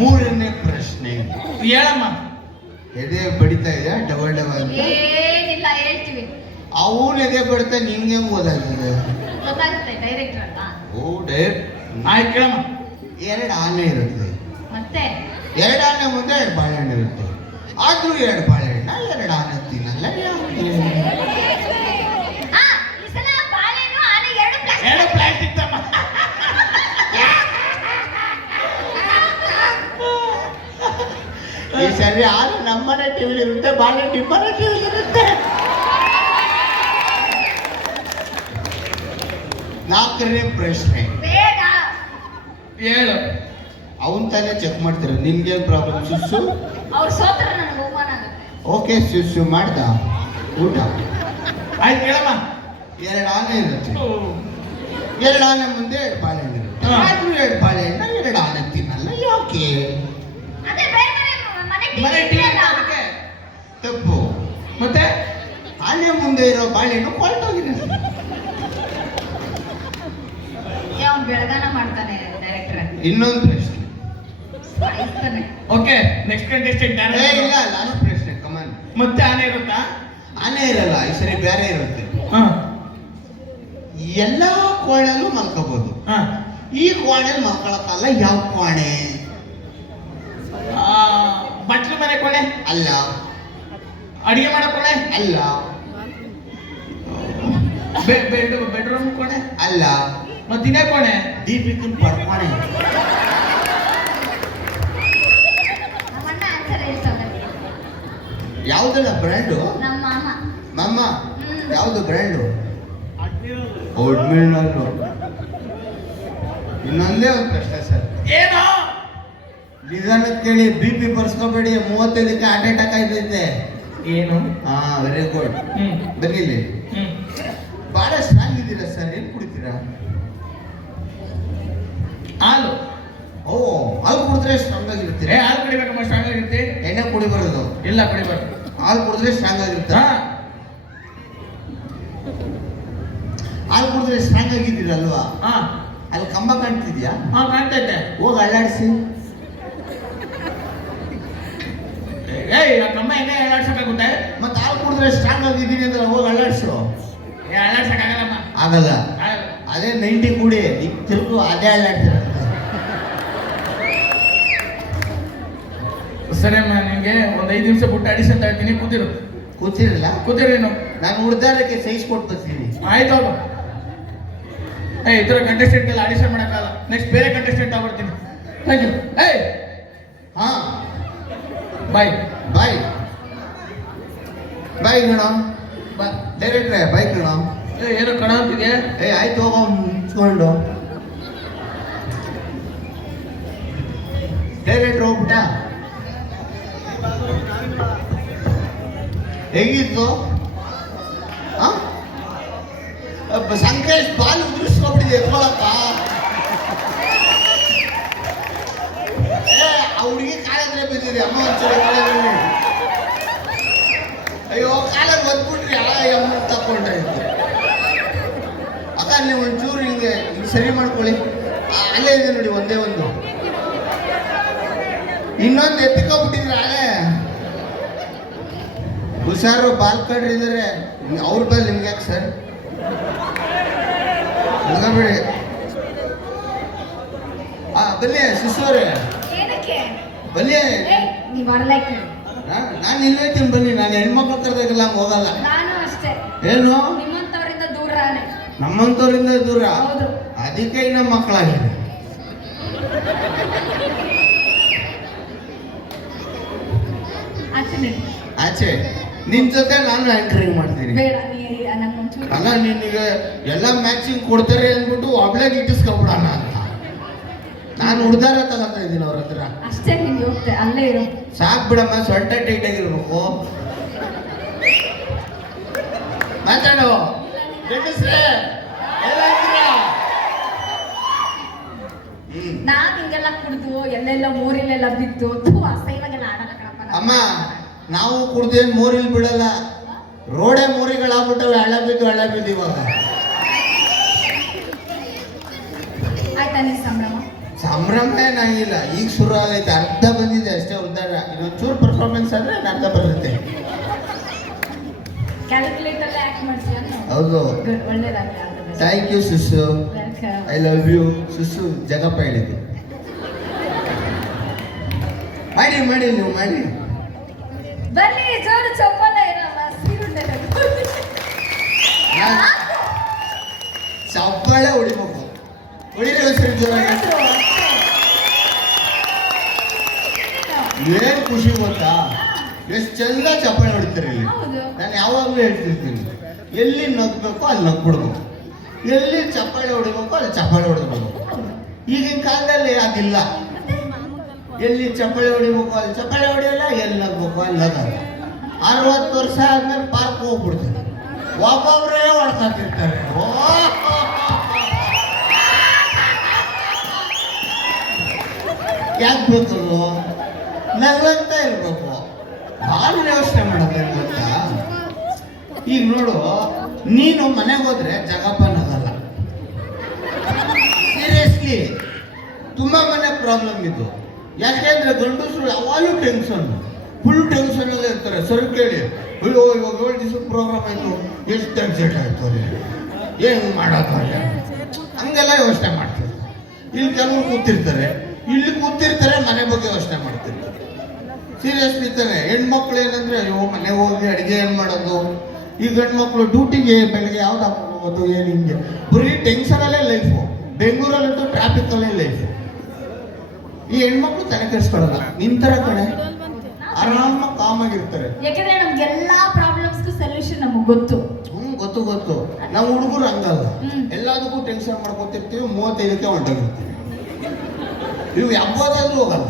3ನೇ ಪ್ರಶ್ನೆ. ಹೇಳಮ್ಮ. ಎದೆ ಬಡಿತಾ ಇದೆ ಡಬಲ್ ಡಬಲ್ ಅಂತ. ಏನಿಲ್ಲ ಹೇಳ್ತೀವಿ. ಅವನು ಎದೆ ಬಡಿತಾ ನಿಂಗೆ ಹೆಂಗ್ ಓದಾಗ್ತದೆ? ಗೊತ್ತಾಗುತ್ತೆ ಡೈರೆಕ್ಟರ್ ಅಲ್ಲ. ಓ ಡೈರೆಕ್ಟ್. ಆಯ್ತು ಕೇಳಮ್ಮ. 2 ಆನೆ ಇರುತ್ತೆ. ಮತ್ತೆ 2 ಆನೆ ಮುಂದೆ 2 ಬಾಳೆಹಣ್ಣು ಇರುತ್ತೆ. ಆದ್ರೂ 2 ಬಾಳೆಹಣ್ಣ 2 ಆನೆ ತಿನ್ನಲ್ಲ ಯಾಕೆ? ಆ, ಈ ಸಲ ಬಾಳೆಹಣ್ಣು ಆನೆ 2 ಪ್ಲಾಸ್ಟಿಕ್. ಎರಡು ಪ್ಲಾಸ್ಟಿಕ್ ತಮ್ಮ. ಈ ಸರಿ ಆನೆ ನಮ್ಮನೆ ಟಿವಿಲಿ ಇರುತ್ತೆ, ಬಾಳೆಹಣ್ಣು ನಿಮ್ಮನೆ ಟಿವಿಲಿ ಇರುತ್ತೆ. 4ನೇ ಪ್ರಶ್ನೆ. ಬೇಡ. ಹೇಳು. ಅವನ್ ತಾನೇ ಚೆಕ್ ಮಾಡ್ತಾರೆ. ನಿನ್ಗೇನ್ ಪ್ರಾಬ್ಲಮ್ ಸುಸ್ಸು? ಅವ್ರು ಸೋತ್ರ ನನಗೆ ಅವಮಾನ ಆಗುತ್ತೆ. ಓಕೆ, ಸುಸ್ಸು ಮಾಡ್ದ ಊಟ. ಆಯ್ತು ಕೇಳಮ್ಮ. 2 ಆನೆ ಇರುತ್ತೆ. 2 ಆನೆ ಮುಂದೆ 2 ಬಾಳೆಹಣ್ಣು ಇರುತ್ತೆ. ಹಾ. ಆದ್ರೂ 2 ಬಾಳೆಹಣ್ಣ 2 ಆನೆ ತಿನ್ನಲ್ಲ ಯಾಕೆ? ಅದೇ ಬೇರೆ ಬೇರೆ ಮನೆ ಮನೆ ಟಿವಿ ಟಿವಿ ಅಲ್ಲ. ಅದಕ್ಕೆ. ತಪ್ಪು. ಮತ್ತೆ ಆನೆ ಮುಂದೆ ಇರೋ ಬಾಳೆಹಣ್ಣು ಕೊಳ್ತೋಗಿರುತ್ತೆ. ಅವ್ನು ಬೆಳಗಾನ ಮಾಡ್ತಾನೆ ಡೈರೆಕ್ಟರ್. ಇನ್ನೊಂದು ಪ್ರಶ್ನೆ. ಸಾಯಿಸ್ತಾನೆ. ಓಕೆ ನೆಕ್ಸ್ಟ್ ಕಂಟೆಸ್ಟೆಂಟ್ ಯಾರು? ಏ ಇಲ್ಲ, ಲಾಸ್ಟ್ ಪ್ರಶ್ನೆ. ಕಮನ್. ಮತ್ತೆ ಆನೆ ಇರುತ್ತಾ? ಆನೆ ಇರಲ್ಲ, ಈ ಸರಿ ಬೇರೆ ಇರುತ್ತೆ. ಹಾ ಎಲ್ಲಾ ಕೋಣೆಲ್ಲೂ ಮಲ್ಕೋಬಹುದು. ಹಾ ಈ ಕೋಣೆಲ್ ಮಲ್ಕೊಳಕ್ಕಲ್ಲ. ಯಾವ ಕೋಣೆ? ಬಟ್ಲು ಮನೆ ಕೊನೆ? ಅಲ್ಲ. ಅಡಿಗೆ ಮಾಡೋ ಕೊನೆ? ಅಲ್ಲ. ಬೆಡ್ರೂಮ್ ಕೊನೆ? ಅಲ್ಲ. ಮತ್ತಿನೇ ಕೊನೆ? ದೀಪಿಕನ್ ಪಡ್ಕೋಣೆ. ನಮ್ಮಣ್ಣ ಆನ್ಸರ್ ಹೇಳ್ತಾನೆ. ಯಾವ್ದಲ್ಲ ಬ್ರ್ಯಾಂಡು? ನಮ್ಮ ಮಾಮ. ಮಮ್ಮ ಹ್ಮ್. ಯಾವ್ದು ಬ್ರ್ಯಾಂಡು? ಅಡ್ಮಿರಲ್ಲು. ಇನ್ನೊಂದೇ ಒಂದು ಪ್ರಶ್ನೆ ಸರ್. ಏನೋ ನಿಧಾನಕ್ಕೆ ಕೇಳಿ, BP ಬರ್ಸ್ಕೋಬೇಡಿ. 35ಕ್ಕೆ ಹಾರ್ಟ್ ಅಟ್ಯಾಕ್ ಆಯ್ತೈತೆ. ಏನು? ಹಾ, ವೆರಿ ಗುಡ್. ಬನ್ನಿ ಇಲ್ಲಿ. ಬಹಳ ಸ್ಟ್ರಾಂಗ್ ಇದ್ದೀರಾ ಸರ್. ಏನ್ ಕುಡಿತೀರಾ? ಹಾಲು. ಓ, ಹಾಲು ಕುಡಿದ್ರೆ ಸ್ಟ್ರಾಂಗ್ ಆಗಿರ್ತೀರಾ? ಹಾಲು ಕುಡಿಬೇಕಮ್ಮ, ಸ್ಟ್ರಾಂಗ್ ಆಗಿರುತ್ತೆ. ಎಣ್ಣೆ ಕುಡಿಬಾರದು. ಇಲ್ಲ ಕುಡಿಬಾರ್ದು. ಹಾಲು ಕುಡಿದ್ರೆ ಸ್ಟ್ರಾಂಗ್ ಆಗಿರ್ತೀರಾ? ಹಾಲು ಕುಡಿದ್ರೆ ಸ್ಟ್ರಾಂಗ್ ಆಗಿದ್ದೀರಲ್ವಾ? ಹಾ ಅಲ್ಲಿ ಕಂಬ ಕಾಣ್ತಿದ್ಯಾ? ಹಾ ಕಾಣ್ತೈತೆ. ಹೋಗಿ ಅಲ್ಲಾಡಿಸಿ. ಏಯ್ ಆ ಕಮ್ಮ ಹೆಂಗೆ ಅಲ್ಲಾಡ್ಸಕ್ಕಾಗುತ್ತೆ? ಮತ್ತೆ ಹಾಲು ಕುಡಿದ್ರೆ ಸ್ಟ್ರಾಂಗ್ ಆಗಿದ್ದೀನಿ ಅಂದ್ರೆ ಹೋಗಿ ಅಲ್ಲಾಡಿಸು. ಅಲ್ಲಾಡ್ಸಕ್ಕಾಗಲ್ಲಮ್ಮ. ಆಗಲ್ಲ. ಆಗಲ್ಲ. ಅದೇ 90 ಕುಡಿ, ಈಗ ತಿರುಗು ಅದೇ ಅಲ್ಲಾಡ್ತೀರ. ಸರಿ ಅಮ್ಮ, ನಿಮಗೆ ಒಂದು 5 ನಿಮಿಷ ಬಿಟ್ಟು ಅಡಿಷನ್ ತಗೋತೀನಿ. ಕೂತಿರು. ಕೂತಿರಲ್ಲ? ಕೂತಿರೇನು? ನಾನು ಉಡ್ದಾರಕ್ಕೆ ಸೈಜ್ ಕೊಟ್ಟು ಬರ್ತೀನಿ. ಆಯ್ತು ಅವ. ಈ ಥರ ಕಂಟೆಸ್ಟೆಂಟ್ಗೆಲ್ಲ ಆಡಿಷನ್ ಮಾಡೋಕ್ಕಾಗಲ್ಲ. ನೆಕ್ಸ್ಟ್ ಬೇರೆ ಕಂಟೆಸ್ಟೆಂಟ್ ಆಗ್ಬಿಡ್ತೀನಿ. Thank you. ಏಯ್ ಹಾ, ಬಾಯ್. ಬಾಯ್ ಬಾಯ್ ಕಣ. ಡೈರೆಕ್ಟ್ರೆ ಬಾಯ್ ಕಣ. ಏನೋ ಕಣ ಅಂತಿದೆ. ಏ ಆಯ್ತು, ಹೋಗೋ ಮುಚ್ಕೊಂಡು. ಡೈರೆಕ್ಟ್ರ್ ಹೋಗ್ಬಿಟ್ಟ. ಹೇಗಿತ್ತು? ಸಂಕೇಶ್ ಬಾಲ್ ಉದುರಿಸ್ಕೊಬಿಟ್ಟಿದೆ ಎತ್ಕೊಳಕ್ಕ. ಆ ಹುಡುಗಿ ಕಾಲದ್ರೆ ಬಿದ್ದಿದೆ. ಅಮ್ಮ ಒಂದ್ಸಲ ಕಾಲದಲ್ಲಿ. ಅಯ್ಯೋ, ಕಾಲಲ್ಲಿ ಒದ್ಬಿಟ್ರಿ. ಅಮ್ಮ ತಕೊಂಡ್ರೆ ಅಕ್ಕ, ನೀವು ಒಂಚೂರು ಹಿಂಗೆ ಸರಿ ಮಾಡ್ಕೊಳ್ಳಿ. ಅಲ್ಲೇ ಇಲ್ಲೇ ಇದೆ ನೋಡಿ ಒಂದೇ ಒಂದು. ಇನ್ನೊಂದು ಎತ್ಕೊಂಡ್ಬಿಟ್ಟಿದ್ರೆ ಆಳೆ. ಹುಷಾರು ಬಾಲ್ ಕಡ್ರಿ ಇದಾರೆ ಅವ್ರ ಬಲ್ ನಿಮ್ಗೆ ಯಾಕೆ ಸರ್ ಹೋಗಬೇಡಿ. ಬನ್ನಿ ಶಿಶುವರೇ ಏನಕ್ಕೆ ಬನ್ನಿ. ನೀ ಬರ್ಲೈಕ್ ನಾನು ಇಲ್ವೈತೀನಿ ಬನ್ನಿ. ನಾನು ಹೆಣ್ಮಕ್ಳು ಕರೆದಾಗಲ್ಲ ಹಂಗೆ ಹೋಗಲ್ಲ. ನಾನು ಅಷ್ಟೇ. ಏನು ನಿಮ್ಮಂತವರಿಂದ ದೂರನೇ. ನಮ್ಮಂತವರಿಂದ ದೂರ. ಹೌದು. ಅದಕ್ಕೆ ನಮ್ಮ ಮಕ್ಕಳಾಗಿದೆ. ಆಚೆ ನಿನ್ ಜೊತೆ ನಾನು ಆಂಕರಿಂಗ್ ಮಾಡ್ತೀನಿ. ಬೇಡ ನಂಗೊಂಚೂರು. ಅಲ್ಲ ನಿನಗೆ ಎಲ್ಲ ಮ್ಯಾಚಿಂಗ್ ಕೊಡ್ತಾರೆ ಅಂದ್ಬಿಟ್ಟು ಒಬ್ಳೆ ಇಟ್ಟಿಸ್ಕೊಬಿಡೋಣ ಅಂತ ನಾನು ಉಡ್ದಾರ ತಗೋತಾ ಇದ್ದೀನಿ ಅವ್ರ ಹತ್ರ. ಅಷ್ಟೇ ನಿಮ್ಗೆ ಹೋಗ್ತೆ ಅಲ್ಲೇ ಇರೋ. ಸಾಕ್ ಬಿಡಮ್ಮ, ಸೊಂಟ ಟೈಟ್ ಆಗಿರ್ಬೇಕು. ಮಾತಾಡು ನಾನ್ ಹಿಂಗೆಲ್ಲ ಕುಡ್ದು ಎಲ್ಲೆಲ್ಲ ಮೂರಿಲೆಲ್ಲ ಬಿದ್ದು ಅಸಹ್ಯವಾಗೆಲ್ಲ ಆಡಲ್ಲ ಕಣಪ್ಪ. ಅಮ್ಮ ನಾವು ಕುಡ್ದೇನ್ ಮೂರಿಲ್ ಬಿಡಲ್ಲ. ರೋಡೇ ಮೂರಿಗಳಾಗ್ಬಿಟ್ಟವೆ. ಹಳ್ಳ ಬಿದ್ದು ಇವಾಗ. ಆಯ್ತಾ ನೀ ಸಂಭ್ರಮ? ಸಂಭ್ರಮ ಏನಾಗಿಲ್ಲ, ಈಗ ಶುರು ಆಗೈತೆ. ಅರ್ಧ ಬಂದಿದೆ ಅಷ್ಟೇ ಉದ್ದಾರ. ಇನ್ನೊಂಚೂರು ಪರ್ಫಾರ್ಮೆನ್ಸ್ ಆದ್ರೆ ಅರ್ಧ ಬರುತ್ತೆ. ಕ್ಯಾಲ್ಕುಲೇಟ್ ಅಲ್ಲೇ ಆಕ್ಟ್ ಮಾಡ್ತೀಯ? ಹೌದು. ಗುಡ್, ಒಳ್ಳೇದಾಗಲಿ. Thank you Susu. Welcome. I love you Susu. Jagappa ಹೇಳಿದ್ದು ಮಾಡಿ ನೀವು ಮಾಡಿ. ಬನ್ನಿ ಜೋರು ಚಪ್ಪಲೆ ಇರಲ್ಲ ಸೀರುಂಡೆ ಚಪ್ಪಾಳೆ ಹೊಡಿಬೇಕು. ಹೊಡಿರಿ ಸರಿ ಜೋರಾಗಿ. ಏನ್ ಖುಷಿ ಗೊತ್ತಾ, ಎಷ್ಟು ಚಂದ ಚಪ್ಪಾಳೆ ಹೊಡಿತಾರೆ ಇಲ್ಲಿ. ನಾನು ಯಾವಾಗಲೂ ಹೇಳ್ತಿರ್ತೀನಿ, ಎಲ್ಲಿ ನಗ್ಬೇಕು ಅಲ್ಲಿ ನಗ್ಬಿಡ್ಬೇಕು, ಎಲ್ಲಿ ಚಪ್ಪಾಳೆ ಹೊಡಿಬೇಕು ಅಲ್ಲಿ ಚಪ್ಪಾಳೆ ಹೊಡಿಬೇಕು. ಈಗಿನ ಕಾಲದಲ್ಲಿ ಅದಿಲ್ಲ. ಎಲ್ಲಿ ಚಪ್ಪಾಳೆ ಹೊಡಿಬೇಕು ಅಲ್ಲಿ ಚಪ್ಪಾಳೆ ಹೊಡಿಯಲ್ಲ, ಎಲ್ಲಿ ನಗ್ಬೇಕು ಅಲ್ಲಿ ನಗಲ್ಲ. 60 ವರ್ಷ ಆದ್ಮೇಲೆ ಪಾರ್ಕ್ ಹೋಗ್ಬಿಡ್ತಾರೆ. ಒಬ್ಬೊಬ್ಬರೇ ಹೊಡ್ಕಾತಿರ್ತಾರೆ. ಯಾಕೆ ಬೇಕದು? ನಗ್ಲಂತ ಇರ್ಬೇಕು. ಭಾಳ ಯೋಚನೆ ಮಾಡೋದು ಗೊತ್ತಾ. ಈಗ ನೋಡು, ನೀನು ಮನೆಗೆ ಹೋದ್ರೆ ಜಗಪ್ಪ ನಗಲ್ಲ. ಸೀರಿಯಸ್ಲಿ ತುಂಬಾ ಮನೆ ಪ್ರಾಬ್ಲಮ್ ಇದು. ಯಾಕೆಂದ್ರೆ ಗಂಡಸರು ಯಾವಾಗಲೂ ಟೆನ್ಷನ್, ಫುಲ್ ಟೆನ್ಷನ್ ಅಲ್ಲೇ ಇರ್ತಾರೆ. ಸರಿ ಕೇಳಿ, ಅಯ್ಯೋ ಇವಾಗ 7 ದಿವಸ ಪ್ರೋಗ್ರಾಮ್ ಆಯ್ತು, ಎಷ್ಟು ಅರ್ಜೆಂಟ್ ಆಯ್ತು ಅಲ್ಲಿ, ಏನು ಮಾಡೋಕ್ಕಾಗಲ್ಲ, ಹಂಗೆಲ್ಲ ಯೋಚನೆ ಮಾಡ್ತಿರ್ತಾರೆ. ಇಲ್ಲಿ ಕೆಲವರು ಕೂತಿರ್ತಾರೆ, ಇಲ್ಲಿ ಕೂತಿರ್ತಾರೆ, ಮನೆ ಬಗ್ಗೆ ಯೋಚನೆ ಮಾಡ್ತಿರ್ತಾರೆ. ಸೀರಿಯಸ್ಲಿ ತಾನೆ. ಹೆಣ್ಮಕ್ಳು ಏನಂದ್ರೆ ಅಯ್ಯೋ ಮನೆಗೆ ಹೋಗಿ ಅಡುಗೆ ಏನು ಮಾಡೋದು. ಈ ಗಂಡ್ಮಕ್ಳು ಡ್ಯೂಟಿಗೆ ಬೆಳಗ್ಗೆ ಯಾವ್ದು ಹಾಕೊಂಡು ಹೋಗೋದು, ಏನು ಹಿಂಗೆ ಬರೀ ಟೆನ್ಷನಲ್ಲೇ ಲೈಫು. ಬೆಂಗಳೂರಲ್ಲಂತೂ ಟ್ರಾಫಿಕಲ್ಲೇ ಲೈಫು. ಈ ಹೆಣ್ಮಕ್ಳು ತಲೆ ಕೆಡಿಸ್ಕೊಳ್ಳಲ್ಲ. ನಿಂತರ ಕಡೆ ಆರಾಮ ಕಾಮಾಗಿರ್ತಾರೆ. ಯಾಕಂದ್ರೆ ನಮ್ಗೆಲ್ಲಾ ಪ್ರಾಬ್ಲಮ್ಸ್ಗೂ ಸೊಲ್ಯೂಷನ್ ನಮಗೆ ಗೊತ್ತು. ಗೊತ್ತು. ನಾವು ಹುಡುಗರು ಹಂಗಲ್ಲ, ಎಲ್ಲದಕ್ಕೂ ಟೆನ್ಷನ್ ಮಾಡ್ಕೊತಿರ್ತೀವಿ. 35ಕ್ಕೆ ಹೊಂಟೋಗಿರ್ತೀವಿ. ಇವು ಯಾವ್ದಾದ್ರೂ ಹೋಗಲ್ಲ.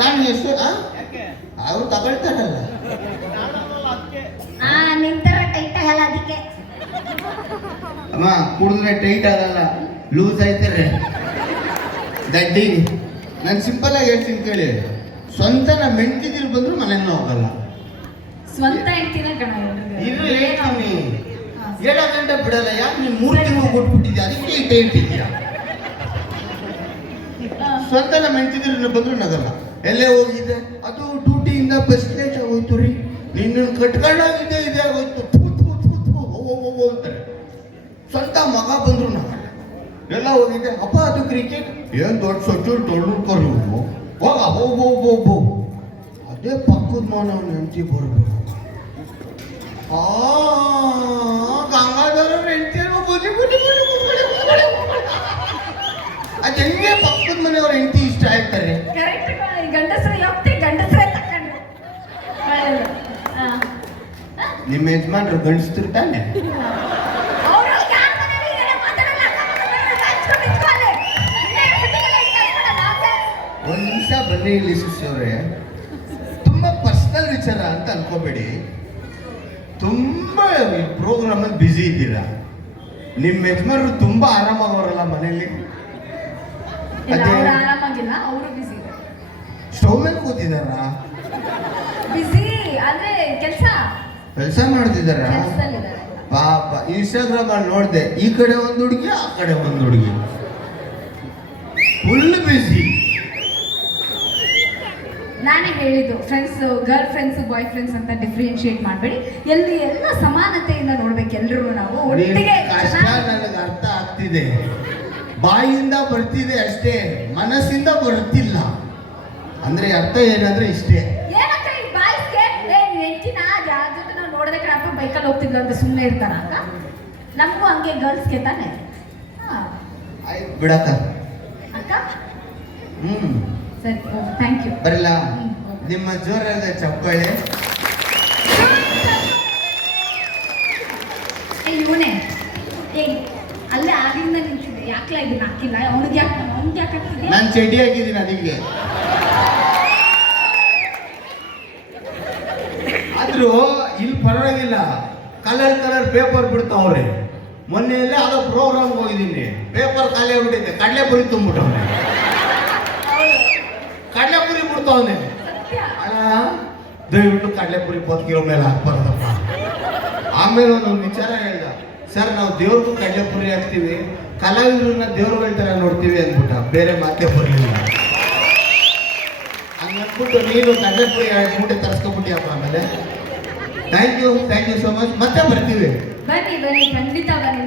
ನಾನು ಎಷ್ಟು ಅವ್ರು ತಗೊಳ್ತಾರಲ್ಲ, ನಿಂತರ ಟೈಟ್ ಆಗಲ್ಲ. ಅದಕ್ಕೆ ಅಮ್ಮ ಕುಡಿದ್ರೆ ಟೈಟ್ ಆಗಲ್ಲ, ಲೂಸ್ ಆಯ್ತಾರೆ ದಡ್ಡಿ. ನಾನು ಸಿಂಪಲ್ ಆಗಿ ಹೇಳ್ತೀನಿ ಕೇಳಿ. ಸ್ವಂತ ನಮ್ಮ ಹೆಂಡ್ತಿದಿರು ಬಂದ್ರು ಮನೆಯಲ್ಲ ಹೋಗಲ್ಲ. ಸ್ವಂತ ಹೆಂಡ್ತಿನ ಗಣ ಇದು ಹೇಳ್ತೀನಿ, 7 ಗಂಟೆ ಬಿಡಲ್ಲ. ಯಾಕೆ ನೀನು 3 ತಿಂಗಳು ಕೊಟ್ಬಿಟ್ಟಿದ್ಯಾ, ಅದಕ್ಕೆ ಈ ಟೈಟ್ ಇದೆಯಾ? ಸ್ವಂತ ನಮ್ಮ ಹೆಂಡ್ತಿದಿರು ಬಂದ್ರು ನಗಲ್ಲ. ಎಲ್ಲೇ ಹೋಗಿದೆ, ಅದು ಡ್ಯೂಟಿಯಿಂದ ಬಸ್ ಲೇಟ್ ಆಗೋಯ್ತು ರೀ, ನಿನ್ನ ಕಟ್ಕೊಂಡೋಗಿದ್ದೆ ಇದೇ ಆಗೋಯ್ತು ಅಂತಾರೆ. ಸ್ವಂತ ಮಗ ಬಂದ್ರು ನಗಲ್ಲ. ಎಲ್ಲ ಹೋಗಿದೆ, ಅಪ್ಪ ಅದು ಕ್ರಿಕೆಟ್ ಏನ್ ದೊಡ್ಡ ಸೊಟ್ಟು ತೊಳ್ಕೊರು ಹೋಗ ಅದೇ ಪಕ್ಕದ ಮಾನವನ ಹೆಂಡತಿ ಬರ್ಬೇಕು. ಗಂಗಾಧರ ಹೆಂಡತಿ ಅದು ಹೆಂಗೆ ಪಕ್ಕದ ಮನೆಯವ್ರ ಹೆಂಡತಿ ಇಷ್ಟ ಆಗ್ತಾರೆ. ಗಂಡಸ್ರೆ ಹೋಗ್ತಿ, ಗಂಡಸ್ರೆ ತಕೊಂಡು ನಿಮ್ಮ ಯಜಮಾನ್ರು ಗಂಡಸ್ತಿರ್ತಾನೆ. ಒಂದು ನಿಮಿಷ ಬನ್ನಿ ಇಲ್ಲಿ ಸುಶಿಯವರೇ. ತುಂಬಾ ಪರ್ಸನಲ್ ವಿಚಾರ ಅಂತ ಅನ್ಕೋಬೇಡಿ. ತುಂಬಾ ಈ ಪ್ರೋಗ್ರಾಮ್ ಅಲ್ಲಿ ಬ್ಯುಸಿ ಇದ್ದೀರಾ. ನಿಮ್ಮ ಯಜಮಾನರು ತುಂಬಾ ಆರಾಮಾಗವರಲ್ಲ ಮನೆಯಲ್ಲಿ. ಆರಾಮಾಗಿಲ್ಲ, ಅವರು ಬಿಸಿ. ಸ್ಟವ್ ಮೇಲೆ ಕೂತಿದಾರ, ಬಿಸಿ ಅಂದ್ರೆ ಕೆಲಸ ಮಾಡ್ತಿದಾರ. ಪಾಪ ಇನ್ಸ್ಟಾಗ್ರಾಮ್ ಅಲ್ಲಿ ನೋಡ್ದೆ, ಈ ಕಡೆ ಒಂದು ಹುಡುಗಿ ಆ ಕಡೆ ಒಂದು ಹುಡುಗಿ. Full busy. ನಾನೇ ಹೇಳಿದ್ದು friends, girl friends, boy friends ಅಂತ ಡಿಫ್ರೆನ್ಶಿಯೇಟ್ ಮಾಡಬೇಡಿ. ಎಲ್ಲ ಸಮಾನತೆಯಿಂದ ನೋಡ್ಬೇಕು ಎಲ್ಲರೂ ನಾವು ಒಟ್ಟಿಗೆ. ಕಷ್ಟ ನನಗೆ ಅರ್ಥ ಆಗ್ತಿದೆ, ಬಾಯಿಯಿಂದ ಬರ್ತಿದೆ ಅಷ್ಟೇ, ಮನಸ್ಸಿಂದ ಬರ್ತಿಲ್ಲ. ಅಂದ್ರೆ ಅರ್ಥ ಏನಂದ್ರೆ ಇಷ್ಟೇ. ಏನಕ್ಕ ಈ ಬಾಯ್ಸ್ಗೆ ಹೆಂಚಿನ ಜೊತೆ ನಾವು ನೋಡೋದೇ ಕಣಪ್ಪ ಬೈಕಲ್ಲಿ ಹೋಗ್ತಿದ್ಲು ಅಂತ ಸುಮ್ಮನೆ ಇರ್ತಾರ ಅಕ್ಕ. ನಮಗೂ ಹಂಗೆ ಗರ್ಲ್ಸ್ಗೆ ತಾನೆ. ಆಯ್ತು ಬಿಡಕ್ಕ. ಅಕ್ಕ ಹ್ಮ್ ಸರಿ, ಥ್ಯಾಂಕ್ ಯು. ಬರಲ್ಲ ನಿಮ್ಮ ಜೋರಾದ ಚಪ್ಪಾಳೆ. ಇವನೇ ಅಲ್ಲೇ ಆಗಿಂದ ನಿಂತಿದ್ದೆ, ಯಾಕೆ ಇದನ್ನ ಹಾಕಿಲ್ಲ ಅವನಿಗೆ ಯಾಕೆ ಹಾಕ್ತಿದ್ದೆ? ನಾನು ಚಡ್ಡಿ ಹಾಕಿದ್ದೀನಿ ಅದಕ್ಕೆ. ಆದ್ರೂ ಇಲ್ಲಿ ಪರವಾಗಿಲ್ಲ, ಕಲರ್ ಪೇಪರ್ ಬಿಡ್ತಾವ್ರೆ. ಮೊನ್ನೆ ಎಲ್ಲ ಅದೋ ಪ್ರೋಗ್ರಾಮ್ಗೆ ಹೋಗಿದ್ದೀನಿ, ಪೇಪರ್ ಖಾಲಿ ಆಗ್ಬಿಟ್ಟಿದ್ದೆ, ಕಡಲೆಪುರಿ ತುಂಬಿಟ್ಟವ್ರೆ. ಕಡಲೆಪುರಿ ಬಿಡ್ತಾವನೆ. ಅಣ್ಣ ದಯವಿಟ್ಟು ಕಡಲೆಪುರಿ 20 ಕಿಲೋ ಮೇಲೆ ಹಾಕ್ಬಾರ್ದಪ್ಪ. ಆಮೇಲೆ ಒಂದೊಂದು ವಿಚಾರ ಹೇಳ್ದ, ಸರ್ ನಾವು ದೇವ್ರಿಗೂ ಕಡಲೆಪುರಿ ಹಾಕ್ತೀವಿ, ಕಲಾವಿದ್ರನ್ನ ದೇವ್ರುಗಳ ಥರ ನೋಡ್ತೀವಿ ಅಂದ್ಬಿಟ್ಟ. ಬೇರೆ ಮಾತೇ ಬರಲಿಲ್ಲ. ಹಂಗನ್ಬಿಟ್ಟು ನೀನು ಕಡಲೆಪುರಿ 2 ಮೂಟೆ ತರಿಸ್ಕೊಂಡ್ಬಿಟ್ಟಿಯಪ್ಪ. ಆಮೇಲೆ ಥ್ಯಾಂಕ್ ಯು ಸೋ ಮಚ್. ಮತ್ತೆ ಬರ್ತೀವಿ. ಬನ್ನಿ ಖಂಡಿತ ಬನ್ನಿ.